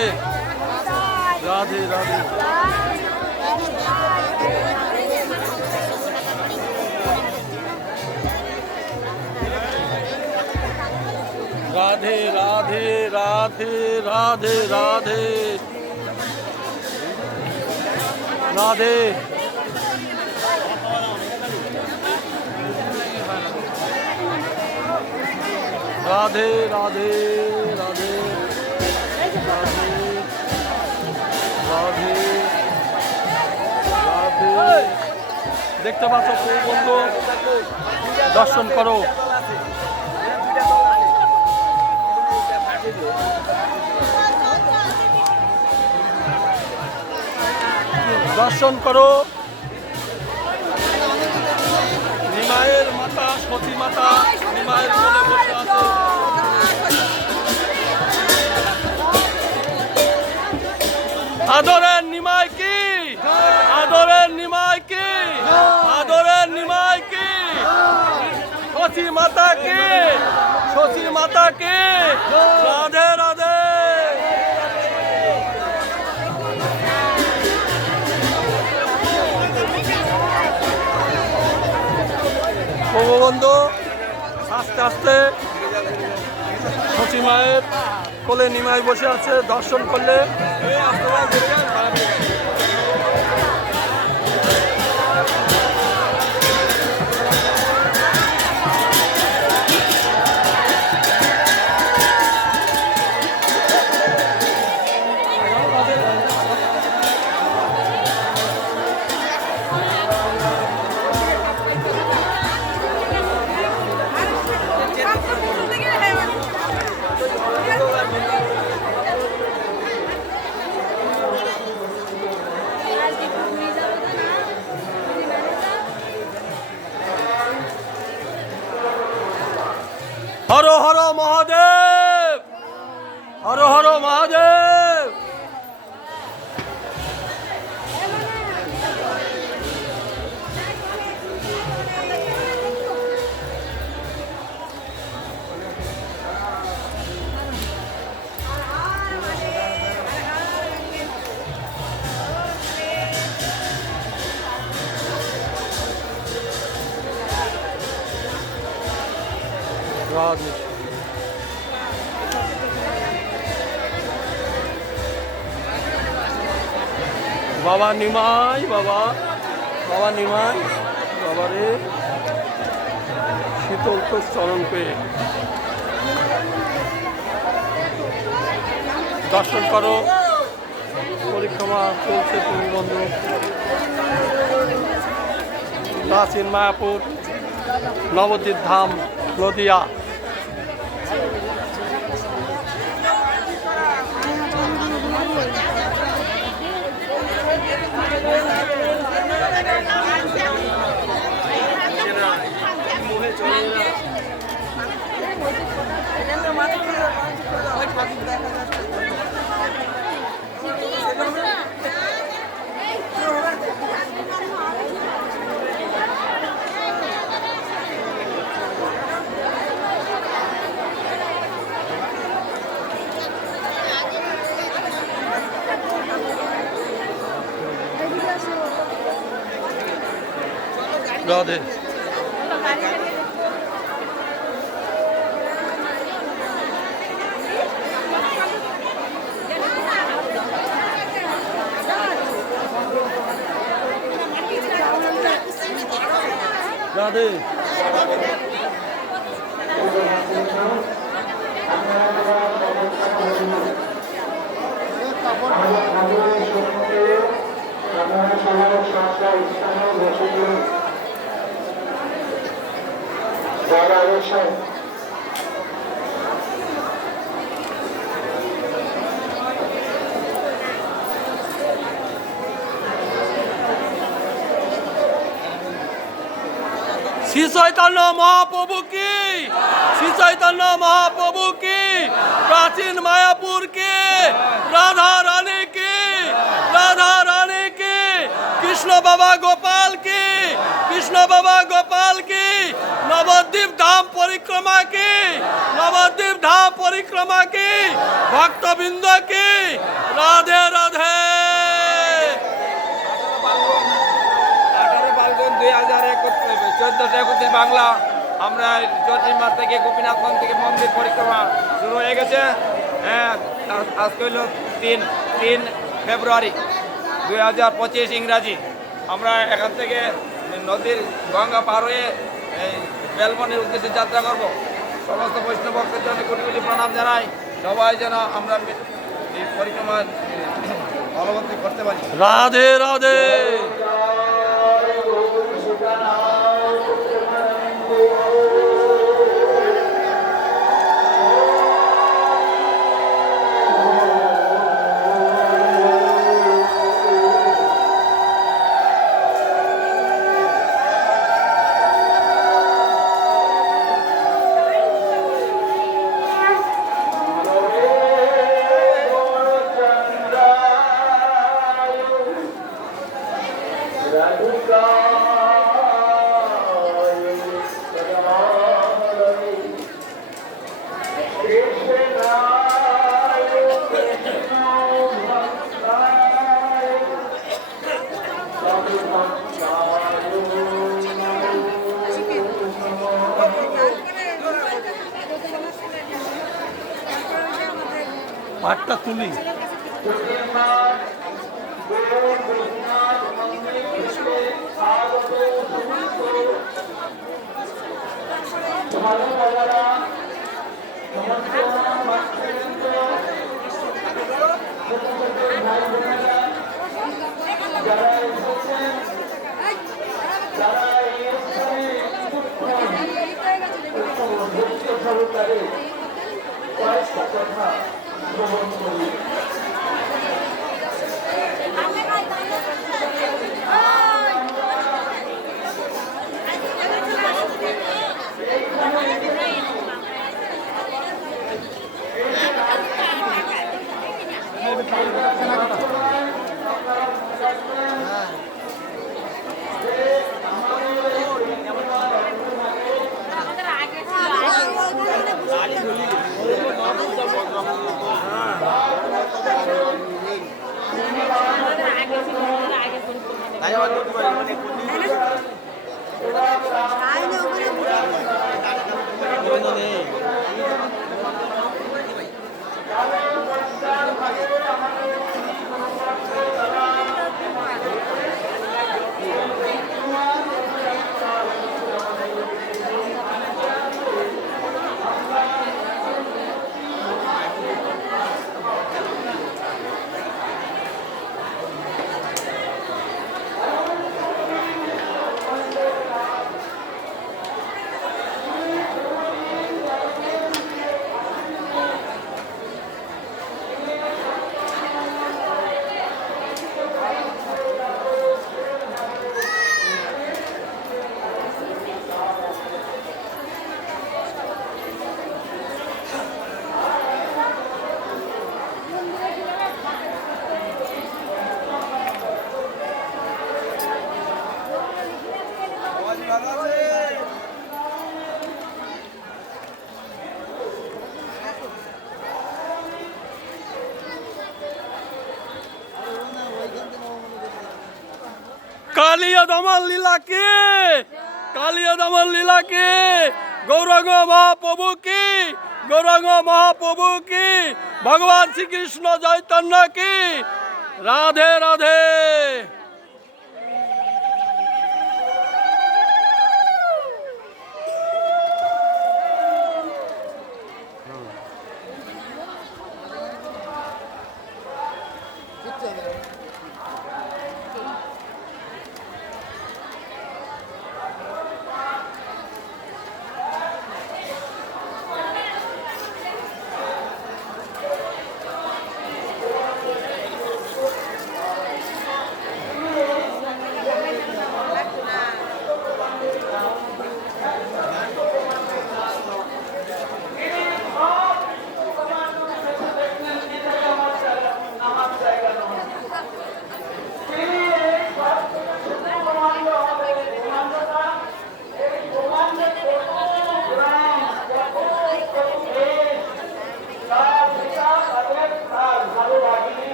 রাধে রাধে। রাধে রাধে রাধে রাধে রাধে রাধে। রাধে রাধে রাধে রাধে রাধে রাধে। দেখতে পাচ্ছ প্রভু বন্ধু, দর্শন করো। দর্শন করো। নিমায়ের মাতা সতী মাতা নিমায়ের কোলে বসে আছে। আদরের নিমাই কি, আদরের নিমাই কি, আদরের নিমাই কি, সতী মাতা কি, সতী মাতা কি। রাধে রাধে। প্রভু বন্ধু আস্তে আস্তে সতী মায়ের কোলে নিমাই বসে আছে, দর্শন করলে। রাধে বাবা নিমাই, বাবা বাবা নিমাই, বাবারে শীতল তোর চরণ পেয়ে দর্শন করো। পরিক্রমা চলছে তুমি বন্ধু, প্রাচীন মায়াপুর, নবদ্বীপ ধাম, নদিয়া। রাধে রাধে শ্রী চৈতন্য মহাপ্রভু কি, শ্রী চৈতন্য মহাপ্রভু কি, প্রাচীন মায়াপুর কি, রাধা রানী কি, রাধা রানী কি, কৃষ্ণ বাবা গোপাল কি, কৃষ্ণ বাবা গোপাল কি, নবদ্বীপ ধাম পরিক্রমা কি, নবদ্বীপ ধাম পরিক্রমা কি, ভক্তবৃন্দ কি, রাধে রাধে। 1431 বাংলা আমরা জ্যোতির্মার থেকে গোপীনাথ মন্দির থেকে মন্দির পরিক্রমা শুরু হয়ে গেছে। হ্যাঁ, আজকে হইল 3 ফেব্রুয়ারি 2025 ইংরাজি। আমরা এখান থেকে নদীর গঙ্গা পার হয়ে বেলমনির উদ্দেশ্যে যাত্রা করব। সমস্ত বৈষ্ণব ভক্তের জন্য কোটি কোটি প্রণাম জানাই। সবাই যেন আমরা এই পরিক্রমা ফলবন্তী করতে পারি। রাধে রাধে। পাটটা তুলি। কালিয়া দমন লীলা কি, কালিয়া দমন লীলা কি, গৌরাঙ্গ মহাপ্রভু কি, গৌরাঙ্গ মহাপ্রভু কি, ভগবান শ্রীকৃষ্ণ চৈতন্য কি। রাধে রাধে।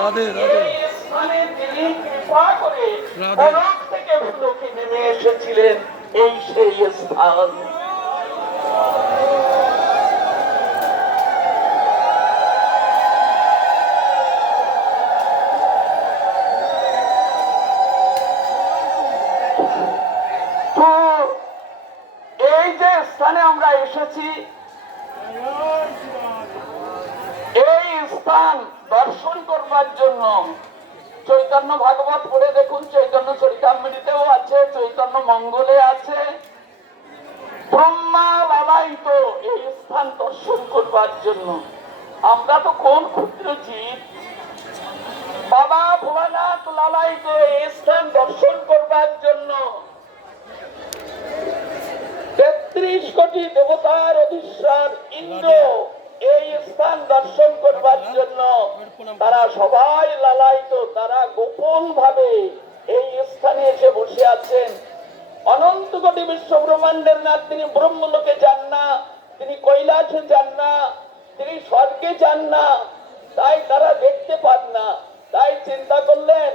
রাধে রাধে। স্থানে তিনি কৃপা করে রাধে। পরক থেকে ভূলোকে নেমে এসেছিলেন, এই সেই স্থান। তো এই যে স্থানে আমরা এসেছি, এই স্থান দর্শন করবার জন্য চৈতন্য ভাগবত পড়ে দেখুন, চৈতন্য চরিতামৃতেও আছে, চৈতন্য মঙ্গলে আছে। ব্রহ্মা লালায়িত এই স্থান দর্শন করবার জন্য। আমরা তো কোন ক্ষুদ্র জীব, বাবা ভোলানাথ লালায়িত এই স্থান দর্শন করবার জন্য ৩৩ কোটি দেবতার অধীশ্বর ইন্দ্র এই স্থান দর্শন করবার জন্য তারা সবাই লালায়িত, তারা গোপন ভাবে এই স্থানে এসে বসে আছেন। অনন্ত কোটি বিশ্ব ব্রহ্মাণ্ডের নাথ তিনি ব্রহ্মলোকে যান না, তিনি কৈলাসে যান না, তিনি স্বর্গে যান না, তাই তারা দেখতে পান না। তাই চিন্তা করলেন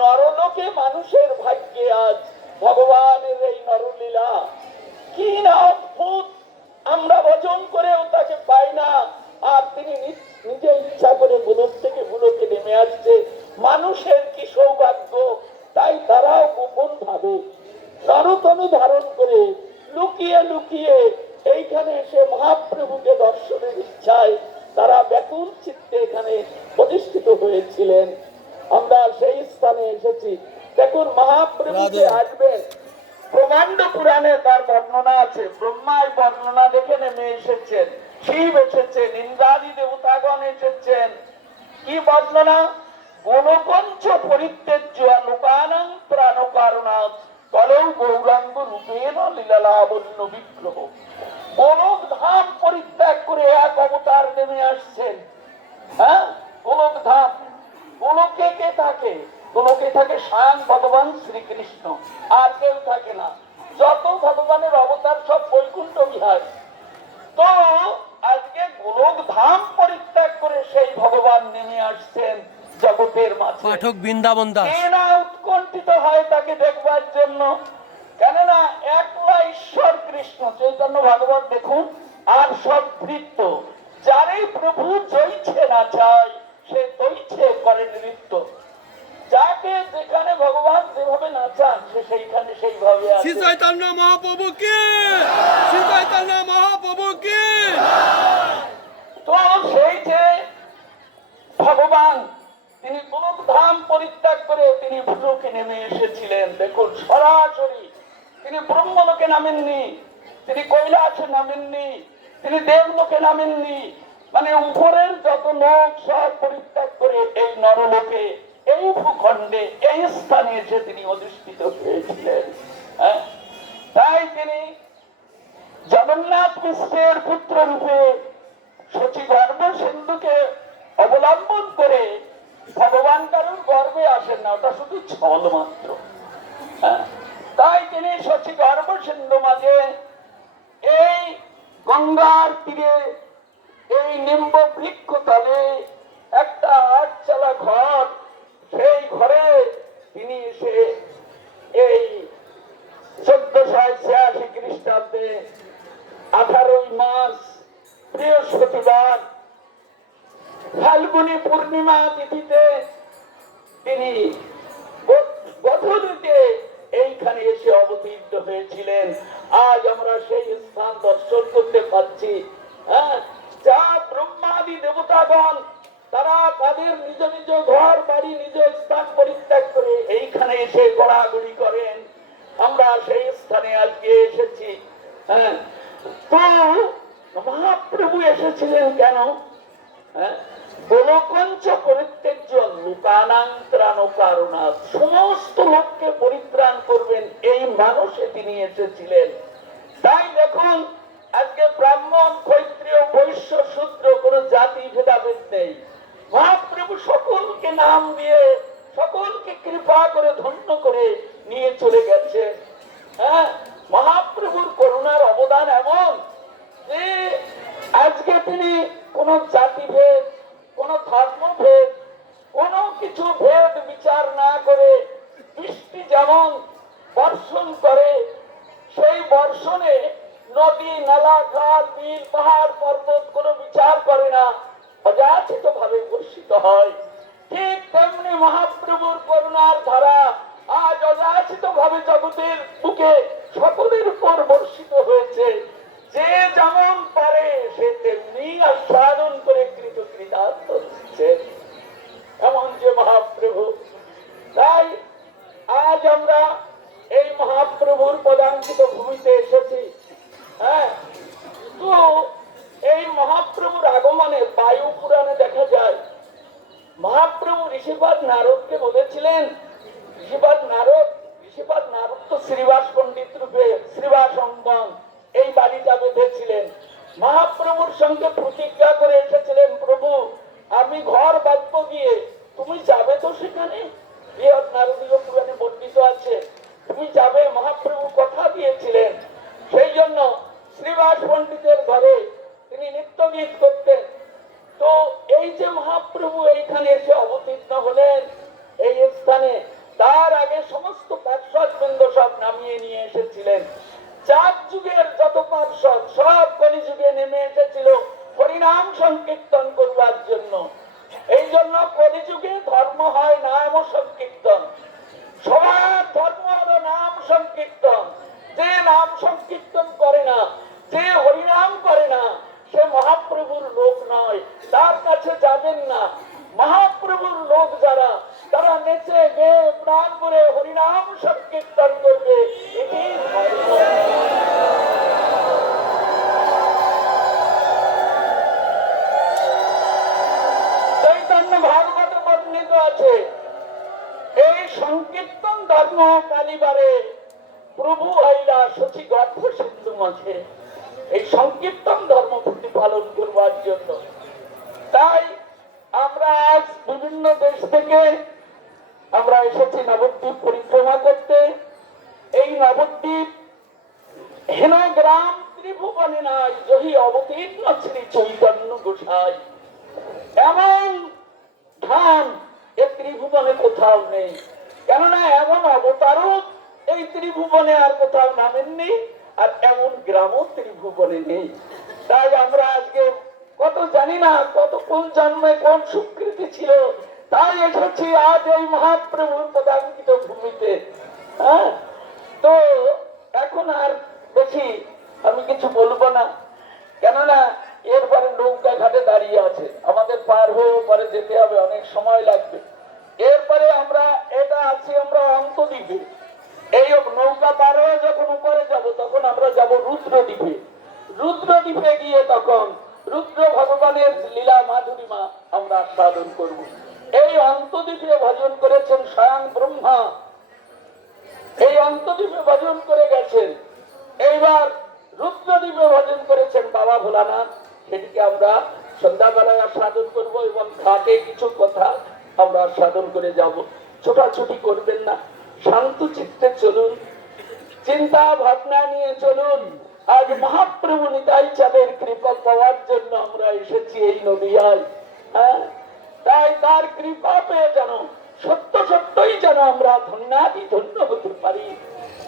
নরলোকে মানুষের ভাগ্যে আজ ভগবানের এই নরলীলা কি না অদ্ভুত, আমরা ভজন করেও তাকে পাই না, আর তিনি নিজে ইচ্ছা করে গোলক থেকে গোলকে নেমে আসছে। মানুষের কি সৌভাগ্য। তাই তারাও গোপন ভাবে নরতনু ধারণ করে লুকিয়ে লুকিয়ে এইখানে এসে মহাপ্রভুকে দর্শনের ইচ্ছায় তারা ব্যাকুল চিত্তে এখানে প্রতিষ্ঠিত হয়েছিলেন। আমরা সেই স্থানে এসেছি। দেখুন মহাপ্রভুকে আসবেন, ব্রহ্মাণ্ড পুরাণে তার বর্ণনা আছে। ব্রহ্মায় বর্ণনা দেখে নেমে এসেছেন, শিব এসেছেন, ইন্দ্রাদি দেবতাগণ এসেছেন। কি বর্ণনা? গোলকঞ্চ পরিত্যজ্য লোকানাং প্রাণ কারণাৎ কলৌ গৌরাঙ্গ রূপেণ লীলালাবণ্য বিগ্রহ। গোলক ধাম পরিত্যাগ করে এক অবতার নেমে আসছেন। হ্যাঁ, গোলক ধাম। গোলকে কে থাকে? গোলকে থাকে স্বয়ং ভগবান শ্রীকৃষ্ণ, আর কেউ থাকে না। যত ভগবানের অবতার সব বৈকুণ্ঠ বিহার। তো আজকে গোলক ধাম পরিত্যাগ করে সেই ভগবান নেমে আসছেন জগতের মাঝে। পাঠক বৃন্দাবন দাস কে না উৎকণ্ঠিত হয় তাকে দেখবার জন্য। কেননা একলা ঈশ্বর কৃষ্ণ। চৈতন্য ভাগবত দেখুন, আর সব বৃত্ত। যারে প্রভু জয়ছে না চায় সে তৈছে করে নৃত্য। যাকে যেখানে ভগবান যেভাবে নাচান সে সেইখানে সেইভাবে আছে। শ্রী চৈতন্য মহাপ্রভু কি, শ্রী চৈতন্য মহাপ্রভু কি। তো সেই যে ভগবান তিনি গোলক ধাম পরিত্যাগ করে তিনি ভূলোকে নেমে এসেছিলেন। দেখুন সরাসরি তিনি ব্রহ্মলোকে নামেননি, তিনি কৈলাসে নামেননি, তিনি দেবলোকে নামেননি। মানে উপরের যত লোক সব পরিত্যাগ করে এই নরলোকে, এই ভূখণ্ডে, এই স্থানে এসে তিনি অধিষ্ঠিত হয়েছিলেন। তাই তিনি জগন্নাথ মিশ্রের পুত্র রূপে শচীগর্ভ সিন্ধুকে অবলম্বন করে ভগবান কারুর গর্বে আসেন না, ওটা শুধু ছল মাত্র। তাই তিনি শচীগর্ভ সিন্ধু মাঝে এই গঙ্গার তীরে এই নিম্ব বৃক্ষ তলে একটা 8 ঘর, সেই ঘরে তিনি এসে এই 1486 খ্রিস্টাব্দে 18 মার্চ বৃহস্পতিবার ফাল্গুনী পূর্ণিমা তিথিতে তিনি গধূলিতে এইখানে এসে অবতীর্ণ হয়েছিলেন। আজ আমরা সেই স্থান দর্শন করতে পারছি। হ্যাঁ, যা ব্রহ্মাদি দেবতাগণ তারা তাদের নিজ নিজ ঘর বাড়ি নিজ স্থান পরিত্যাগ করে এইখানে এসে গড়াগড়ি করেন। আমরা সেই স্থানে আজকে এসেছি। হ্যাঁ, তো মহাপ্রভু এসেছিলেন কেন? হ্যাঁ, গোলকঞ্চ পরিত্যাজ্য লোকানাং ত্রাণ কারণাৎ, সমস্ত লোককে পরিত্রাণ করবেন এই মানুষে তিনি এসেছিলেন। তাই দেখুন, আজকে ব্রাহ্মণ ক্ষত্রিয় বৈশ্য শূদ্র কোনো জাতি ভেদাভেদ নেই। মহাপ্রভু সকলকে নাম দিয়ে সকলকে কৃপা করে ধন্য করে নিয়ে চলে গেছে। হ্যাঁ, মহাপ্রভুর করুণার অবদান এমন যে আজকে তিনি কোন জাতিভেদ, কোন ধর্মভেদ, কোন কিছু ভেদ বিচার না করে বৃষ্টি যেমন বর্ষণ করে, সেই বর্ষণে নদী নালা খাল বিল পাহাড় পর্বত কোনো বিচার করে না, অযাচিত ভাবে বর্ষিত হয়। ঠিক তেমনি মহাপ্রভুর করুণার ধারা আজ অযাচিত ভাবে জগতের বুকে সকলের উপর বর্ষিত হয়েছে। যে যেমন পারে সে তেমনি আস্বাদন করে কৃতকৃতার্থ হচ্ছে, এমন যে মহাপ্রভু। তাই আজ আমরা এই মহাপ্রভুর পদাঙ্কিত ভূমিতে এসেছি। হ্যাঁ, তো এই মহাপ্রভুর আগমনে বায়ু পুরাণে দেখা যায় মহাপ্রভু ঋষিপাদ নারদকে বলেছিলেন, ঋষিপাদ নারদ তো শ্রীবাস পণ্ডিত রূপে শ্রীবাস অঙ্গন এই বাড়িটা বেঁধেছিলেন। মহাপ্রভুর সঙ্গে প্রতিজ্ঞা করে এসেছিলেন, প্রভু আমি ঘর বাঁধব গিয়ে, তুমি যাবে তো সেখানে? বৃহৎ নারদীয় পুরাণে বর্ণিত আছে, তুমি যাবে। মহাপ্রভু কথা দিয়েছিলেন। সেই জন্য শ্রীবাস পণ্ডিতের ঘরে তিনি নিত্য গীত করতেন। তো এই যে মহাপ্রভু এইখানে এসে অবতীর্ণ হলেন এই স্থানে, তার আগে সমস্ত পার্শ্বদ বৃন্দ সব নামিয়ে নিয়ে এসেছিলেন। 4 যুগের যত পার্শ্বদ সব কলিযুগে নেমে এসেছিল হরিনাম সংকীর্তন করবার জন্য। এই জন্য কলিযুগে ধর্ম হয় নাম ও সংকীর্তন, সবার ধর্ম হলো নাম সংকীর্তন। যে নাম সংকীর্তন করে না, যে হরিনাম করে না, সে মহাপ্রভুর লোক নয়, তার কাছে যাবেন না। মহাপ্রভুর লোক যারা, তারা নেচে গেয়ে প্রাণ করে হরিনাম সংকীর্তন করবে, এটি ধর্ম। চৈতন্য ভাগবত বর্ণিত আছে, এই সংকীর্তন ধর্ম কালিবারে প্রভু আইলা সচি গর্ভ সিন্ধু মাঝে, এই সংকীর্তন ধর্ম প্রতিপালন করবার জন্য। তাই আমরা আজ বিভিন্ন দেশ থেকে আমরা এসেছি নবদ্বীপ পরিক্রমা করতে। এই নবদ্বীপ হেন গ্রাম ত্রিভুবনে নাই, জহি অবতীর্ণ শ্রী চৈতন্য গোসাই। এমন ধাম এ ত্রিভুবনে কোথাও নেই, কেননা এমন অবতারও এই ত্রিভুবনে আর কোথাও নামেননি, আর এমন গ্রামও ত্রিভুবনে নেই। তাই আমরা আজকে কত জানি না, কত কোন জন্মে কোন স্বীকৃতি ছিল, তাই এসেছি আজ এই মহাপ্রভুর পদাঙ্কিত ভূমিতে। হ্যাঁ, তো এখন আর বেশি আমি কিছু বলবো না, কেননা এরপরে নৌকা ঘাটে দাঁড়িয়ে আছে, আমাদের পার হয়ে পরে যেতে হবে, অনেক সময় লাগবে। এরপরে আমরা এটা আছি আমরা অন্তদ্বীপে। এই নৌকা পার হয়ে যখন উপরে যাব, তখন আমরা যাব রুদ্রদ্বীপে। রুদ্রদ্বীপে গিয়ে তখন রুদ্র ভগবানের লীলা মাধুরীমা আমরা আস্বাদন করব। এই অন্তদ্বীপে ভজন করেছেন স্বয়ং ব্রহ্মা, এই অন্তদ্বীপে ভজন করে গেছেন। এইবার রুদ্রদ্বীপে ভজন করেছেন বাবা ভোলানাথ, সেটিকে আমরা সন্ধ্যাবেলায় আস্বাদন করব এবং ঘাটে কিছু কথা আমরা আস্বাদন করে যাব। ছোটাছুটি করবেন না, শান্ত চিত্তে চলুন, চিন্তা ভাবনা নিয়ে চলুন। আজ মহাপ্রভু নিতাই চাঁদের কৃপা পাওয়ার জন্য আমরা এসেছি এই নদিয়ায়। হ্যাঁ, তাই তার কৃপা পেয়ে যেন সত্য সত্যই যেন আমরা ধন্যাদি ধন্য হতে পারি।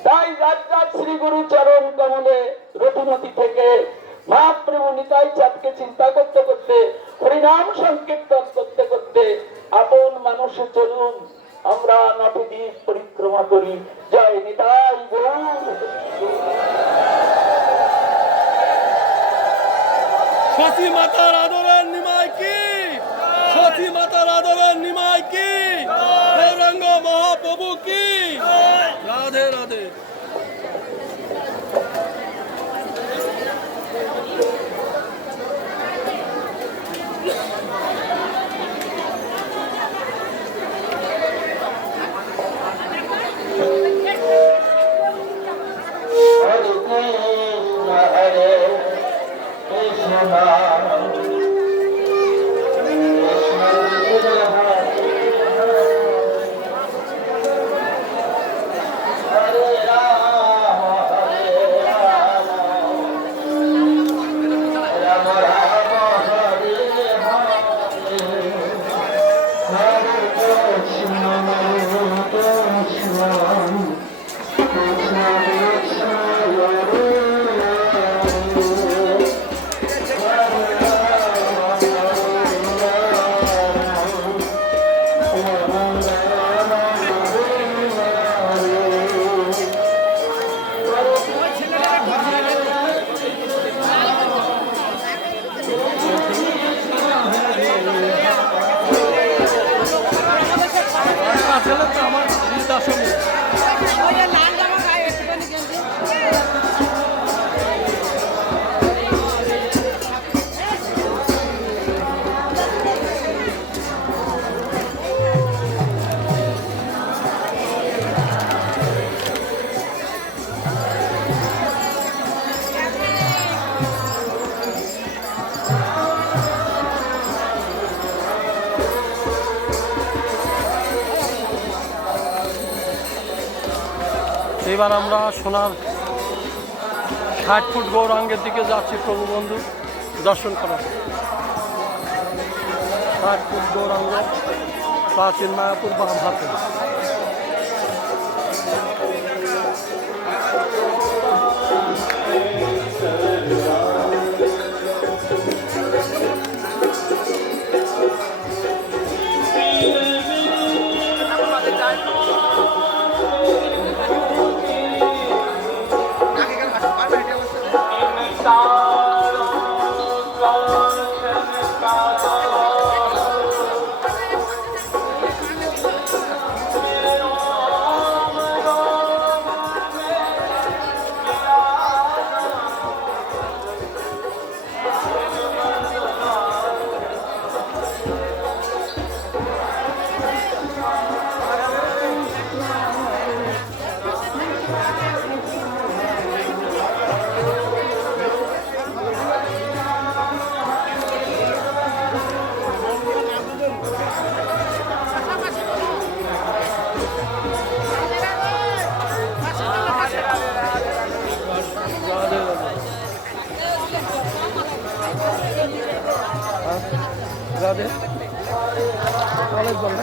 তাই রাজরাজ শ্রী গুরু চরণ কমলে রঘুমতি থেকে মহাপ্রভু নিতাই চাঁদকে চিন্তা করতে করতে, হরিনাম সংকীর্তন করতে করতে আপন মানুষে চলুন আমরা নবদ্বীপ পরিক্রমা করি। জয় নিতাই গৌর। সতী মাতার আদরের নিমাই কি, সতী মাতার আদরের নিমাই কি, গৌরাঙ্গ মহাপ্রভু কি। রাধে রাধে। হরে কৃষ্ণ হরে কৃষ্ণ কৃষ্ণ হরে রাম রাম রাম হরে হরে কৃষ্ণ ছেলে তো আমার বৃদ্ধাশ্রমে। এবার আমরা সোনার 60 ফুট গৌরাঙ্গের দিকে যাচ্ছি প্রভু বন্ধু দর্শন করার। 60 ফুট গৌরাঙ্গ, প্রাচীন মায়াপুর বাম হাতে। রাধে অনেক ভালো।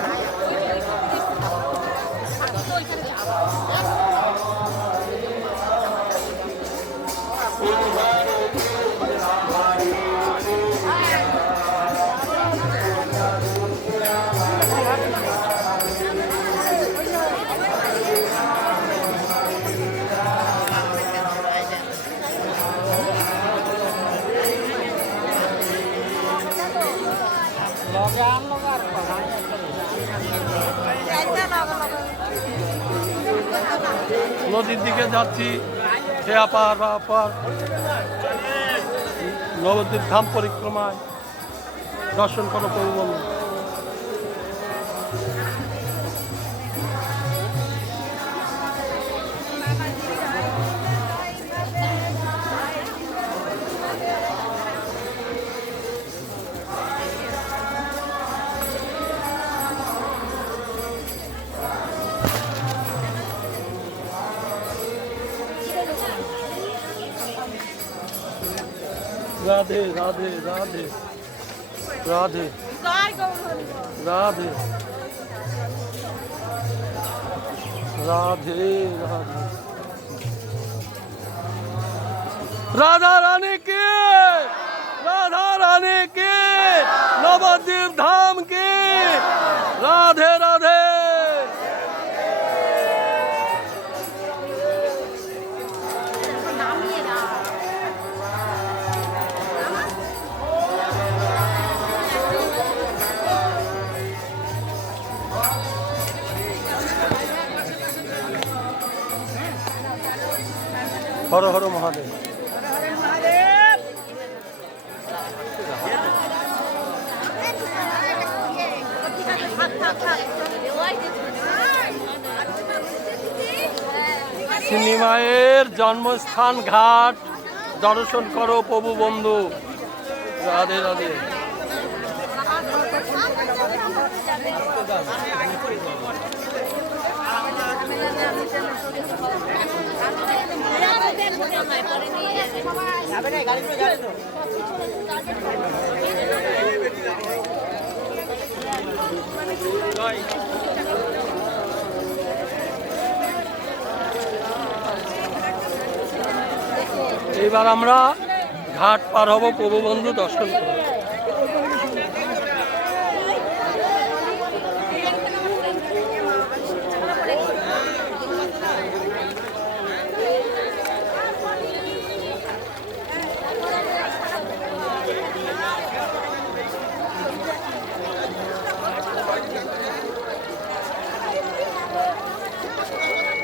নদীর দিকে যাচ্ছি, খেয়া পার বা পার নবদ্বীপ ধাম পরিক্রমায় দর্শন করো প্রভু বন্ধু। রাধে রাধে রাধে রাধে জয় গৌরহরি বল। রাধে রাধে রাধে রাধা রানী কে, রাধা রানী কে, নবদ্বীপ ধাম কে, রাধে রাধে। নামিয়ে না। হর হর মহাদেব। থাক, থাক, থাক। সিনেমায়ের জন্মস্থান ঘাট দর্শন করো প্রভু বন্ধু। রাধে রাধে। এবার আমরা ঘাট পার হব প্রভু বন্ধু দর্শন করব।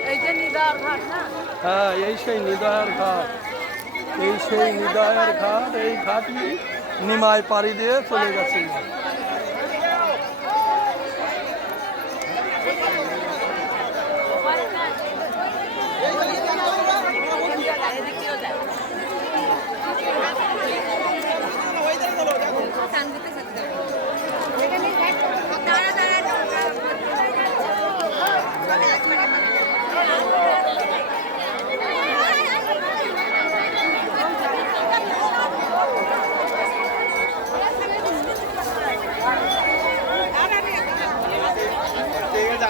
এই যে নিদার ঘাট না? হ্যাঁ, এই সেই নিদয়ের ঘাট, এই সেই নিদয়ের ঘাট। এই ঘাটই নিমাই পাড়ি দিয়ে চলে গেছে।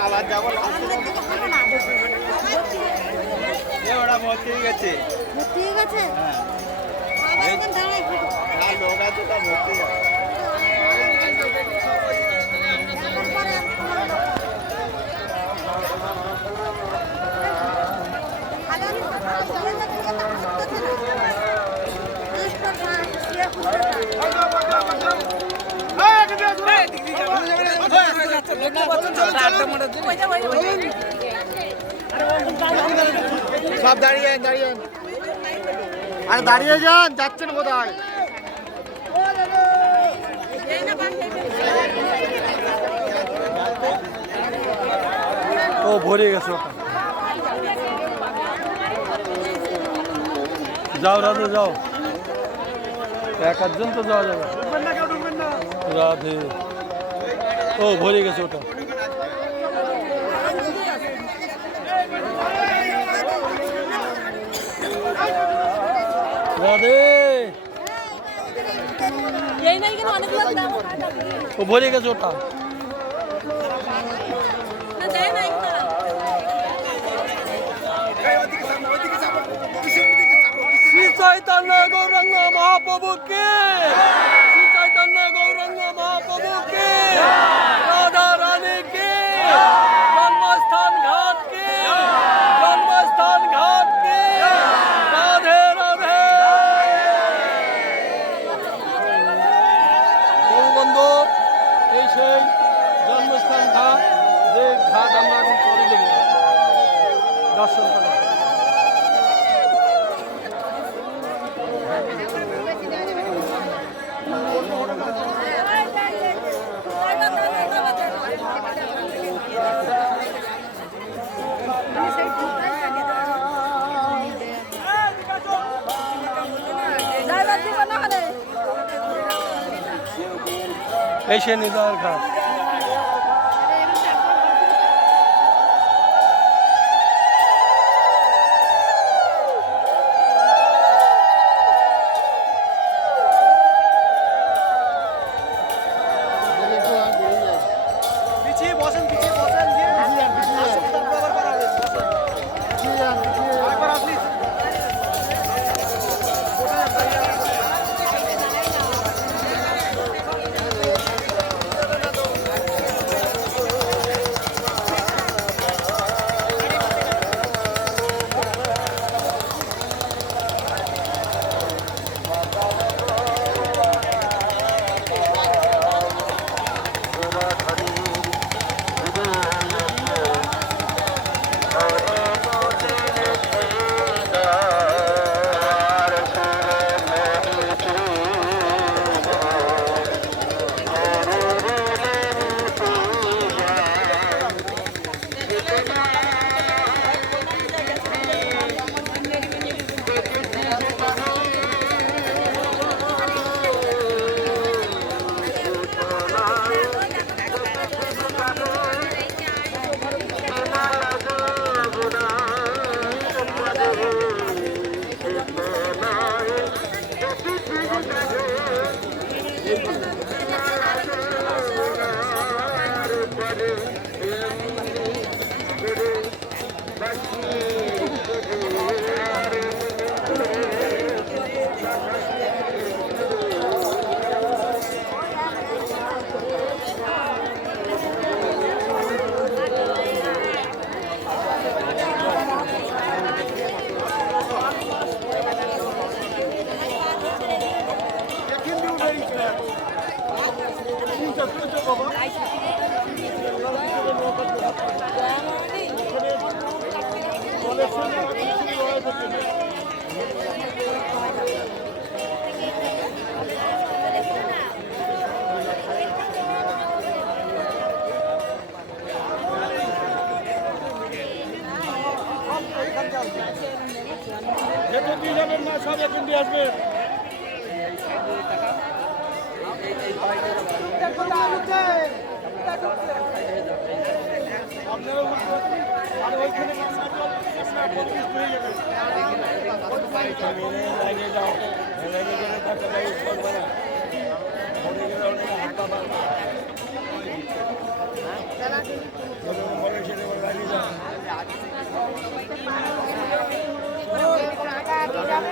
আবার যাবো ওরা ভর্তি হয়ে গেছে। ঠিক আছে। আর লোক আছে তা ভর্তি যাবে। সব দাঁড়িয়ে দাঁড়িয়ে আরে দাঁড়িয়ে যান, যাচ্ছেন কোথায়? ও ভরে গেছে ওটা। যাও রাধে যাও, এক আধজন তো যাওয়া যাবে। রাধে। ও ভরে গেছে ওটা। রাধে। এই নাই কেন অনেক লোক দাও। ও ভরে গেছে ওটা। না দেয় নাই না। শ্রী চৈতন্য গৌরাঙ্গ মহাপ্রভুকে, শ্রী চৈতন্য গৌরাঙ্গ মহাপ্রভুকে, রাধা রানীকে, জন্মস্থান ঘাটকে, জন্মস্থান ঘাটকে, রাধে রাধে। প্রভু বন্ধু, এই সেই জন্মস্থান ঘাট, যে ঘাট আমরা এখন করে দেব দর্শন করা। এই সে নিদয়ের ঘাট।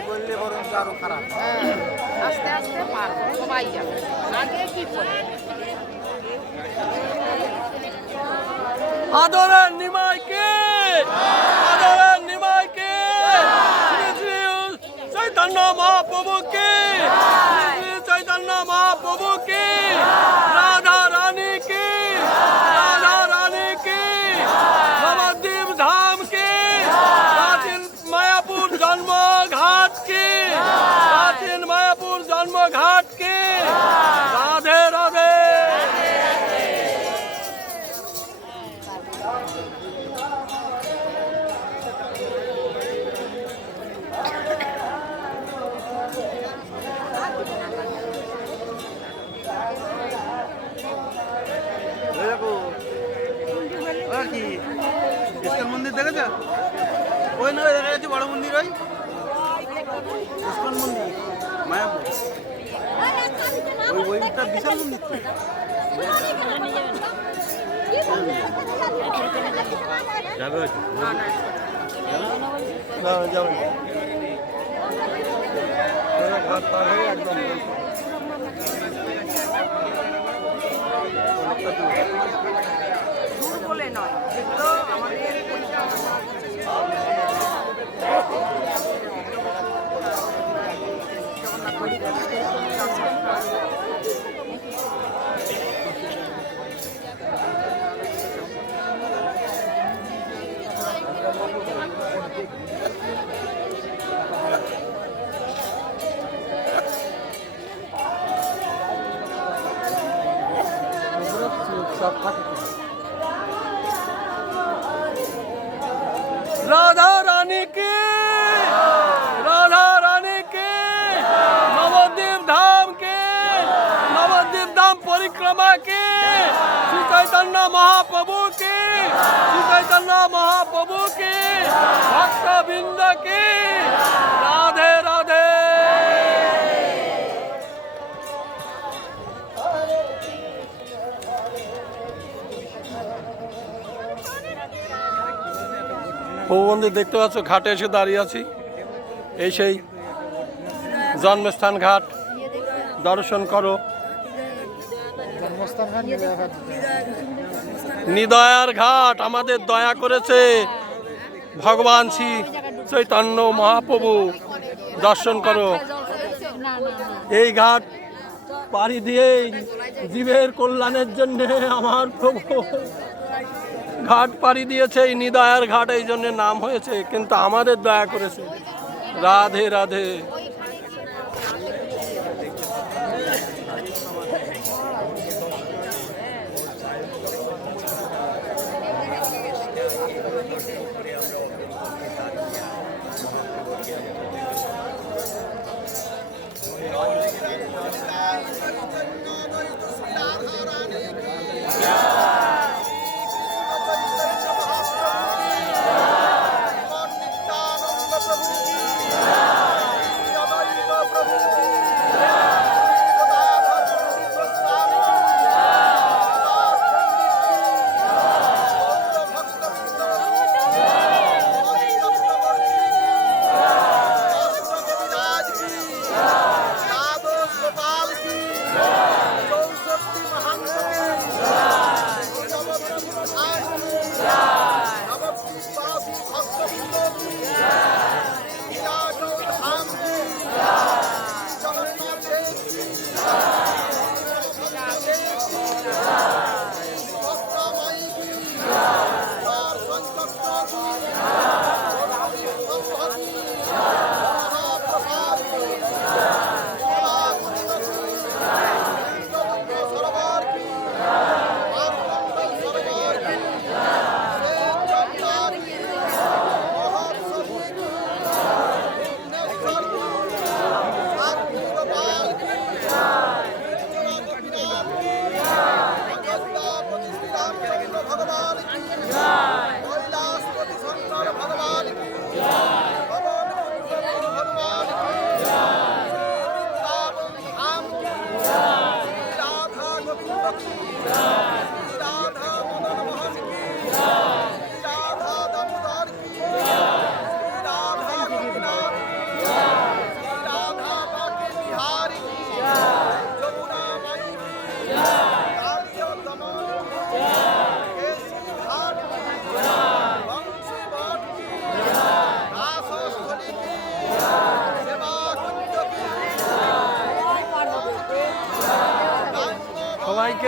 বললে বরং আরো খারাপ। আস্তে আস্তে পারবো, সবাই যাবে। আগে কি করে আদরের নিমাইকে, আদরের নিমাইকে, শ্রী শ্রী চৈতন্য মহাপ্রভুকে, শ্রী শ্রী চৈতন্য মহাপ্রভুকে, রাধা রানীকে, রাধা রানীকে, নবদ্বীপ ধামকে, প্রাচীন মায়াপুর জন্মঘাটকে, প্রাচীন মায়াপুর জন্মঘাটকে, রাধে রাধে। কি ইস্কন মন্দির দেখেছো? ওই না দেখা যাচ্ছে বড় মন্দির, ওই ইস্কন মন্দির মায়াপুর, ওইটা বিশাল মন্দির তো। যাবে না যাবে ঘাট পার হয়ে একদম দূর বলে নয়, যেগুলো আমাদের রাধা রানী কে, রাধা রানী কে, নবদ্বীপ ধাম কে, নবদ্বীপ ধাম পরিক্রমা কে, শ্রী চৈতন্য মহাপ্রভু কে, শ্রী চৈতন্য মহাপ্রভু কে, ভক্তবৃন্দ কে, রাধে রাধে। প্রভু মন্দির দেখতে পাচ্ছ, ঘাটে এসে দাঁড়িয়ে আছি। এই সেই জন্মস্থান ঘাট, দর্শন করো। নিদয়ার ঘাট, আমাদের দয়া করেছে ভগবান শ্রী চৈতন্য মহাপ্রভু, দর্শন করো। এই ঘাট পাড়ি দিয়ে জীবের কল্যাণের জন্য আমার প্রভু ঘাট পাড়ি দিয়েছে। এই নিদয়ার ঘাট এই জন্য নাম হয়েছে, কিন্তু আমাদের দয়া করেছে। রাধে রাধে।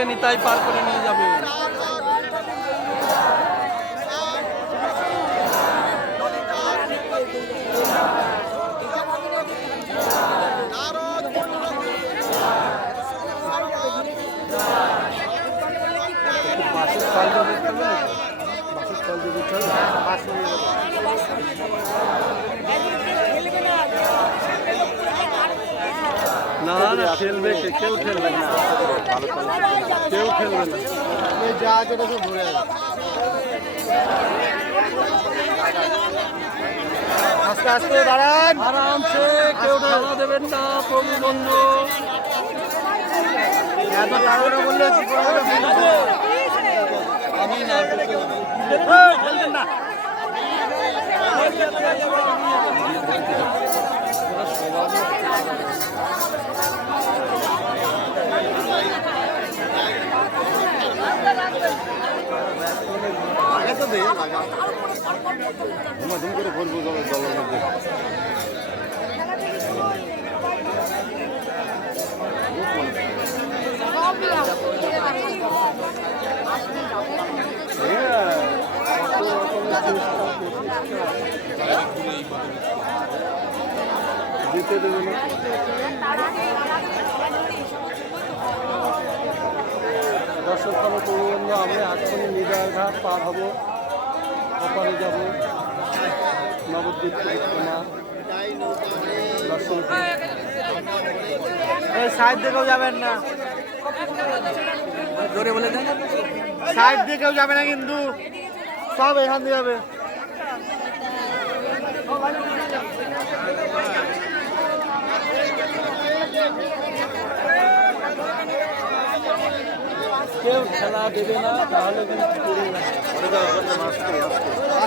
থেকে নিতাই পার করে নিয়ে যাবে। বাসের ফল দিয়ে দিতে হবে, বাসের ফল দিয়ে দিতে হবে, বাস হয়ে যাবে। না না খেলবে, কেউ খেলবে না, কেউ খেলবে না, যা আছে ওটা সব ঘুরে যাবে। আস্তে আস্তে দাঁড়ান, আরামসে, কেউ ঢালা দেবেন না প্রভু বন্ধু। এত তাড়াহুড়ো বললে কি করে হবে? আমি না খেলবেন না। আগে তো দে লাগা ধুম করে ভরবো জলের মধ্যে। দিতে দেবে না। দর্শক বন্ধু, আমরা এখনই নিদার ঘাট পার হব, ওপারে যাব নবদ্বীপ পরিক্রমা দর্শন। এই সাইড দিকেও যাবেন না, জোরে বলে দেন, সাইড দিকেও যাবে না কিন্তু, সব এখান দিয়ে যাবে। কেউ খেলা দেবে না, তাহলে কিন্তু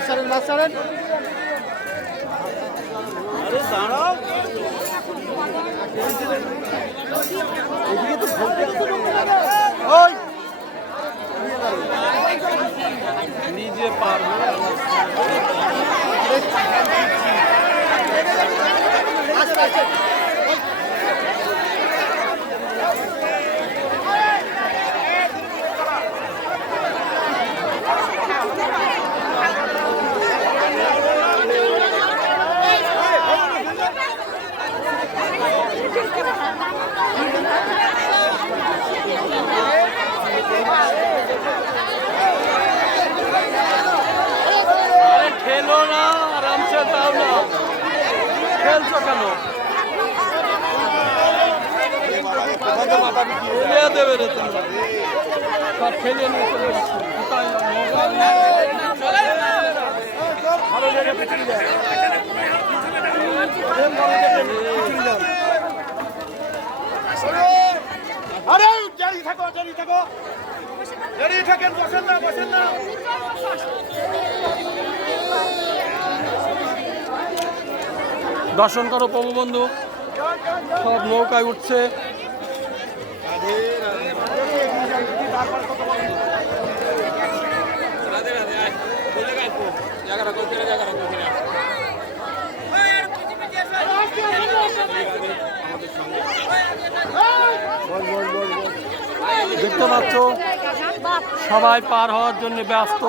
ছাড়েন, মাছ ছাড়েন। আরে দাঁড়াও, এদিকে তো ওই নিজে পারবে। খেলো না, আরামসে দাও না, খেলছো কেন? খেলিয়ে দেবে রে তোমরা, সব খেলিয়ে নিয়ে চলে যাচ্ছ। ভালো জায়গায় পিছিয়ে যায়, আরে দাঁড়িয়ে থাকো, দাঁড়িয়ে থাকো, দাঁড়িয়ে থাকেন, বসেন না, বসেন না। দর্শন করো প্রভু বন্ধু, সব নৌকায় উঠছে। দেখতে পাচ্ছ সবাই পার হওয়ার জন্য ব্যস্ত।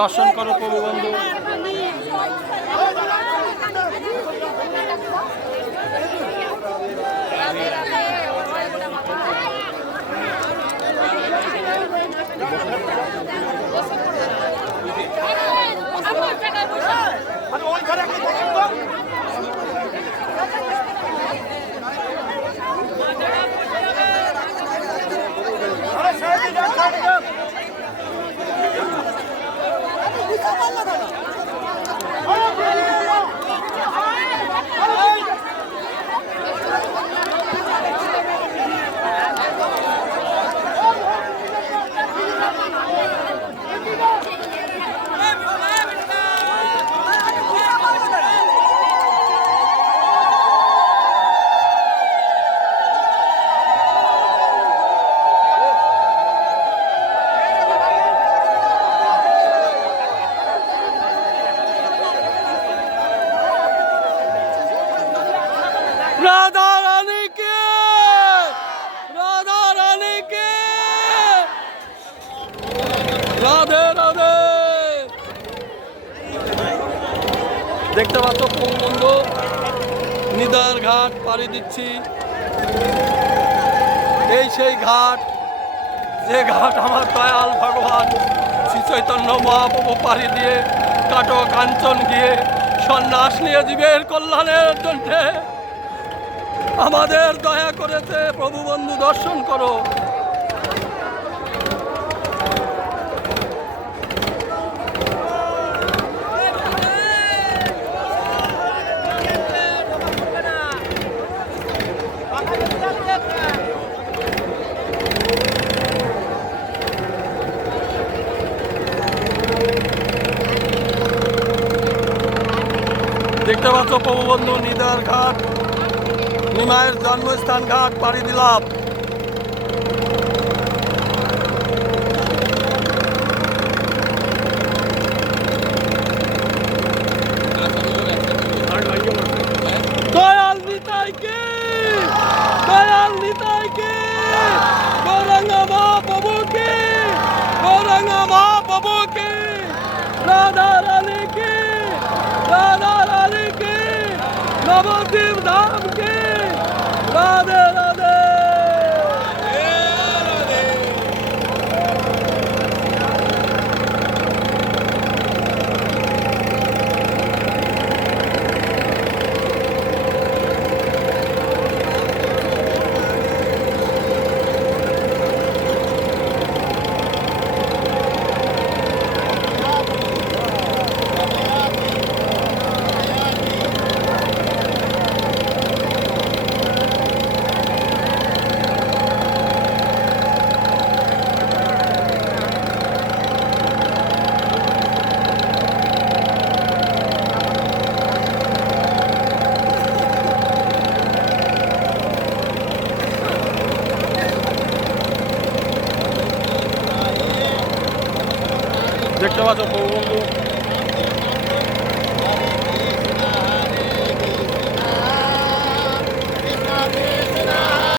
দর্শন করো প্রভু বন্ধু। রাধা রানী কে, রাধা রানী কে। দেখতে পাচ্ছ বন্ধু, নিদার ঘাট পাড়ি দিচ্ছি। এই সেই ঘাট, যে ঘাট আমার দয়াল ভগবান শ্রী চৈতন্য মহাপ্রভু পাড়ি দিয়ে কাটো কাঞ্চন গিয়ে সন্ন্যাস নিয়ে জীবের কল্যাণের জন্য আমাদের দয়া করেছে। প্রভু বন্ধু দর্শন করো। দেখতে পাচ্ছ প্রভু বন্ধু, নিদার ঘাট, নিমায়ের জন্মস্থান ঘাট পাড়ি দিলাম। দয়াল নিতাইকে, দয়াল নিতাইকে, গৌরাঙ্গা মা প্রভুকে, গৌরাঙ্গা মা প্রভুকে, রাধা রানীকে, রাধা রানীকে, নবদ্বীপ ধামকে, রাধে রাধে। দেখতে পাচ্ছ প্রভু বন্ধু,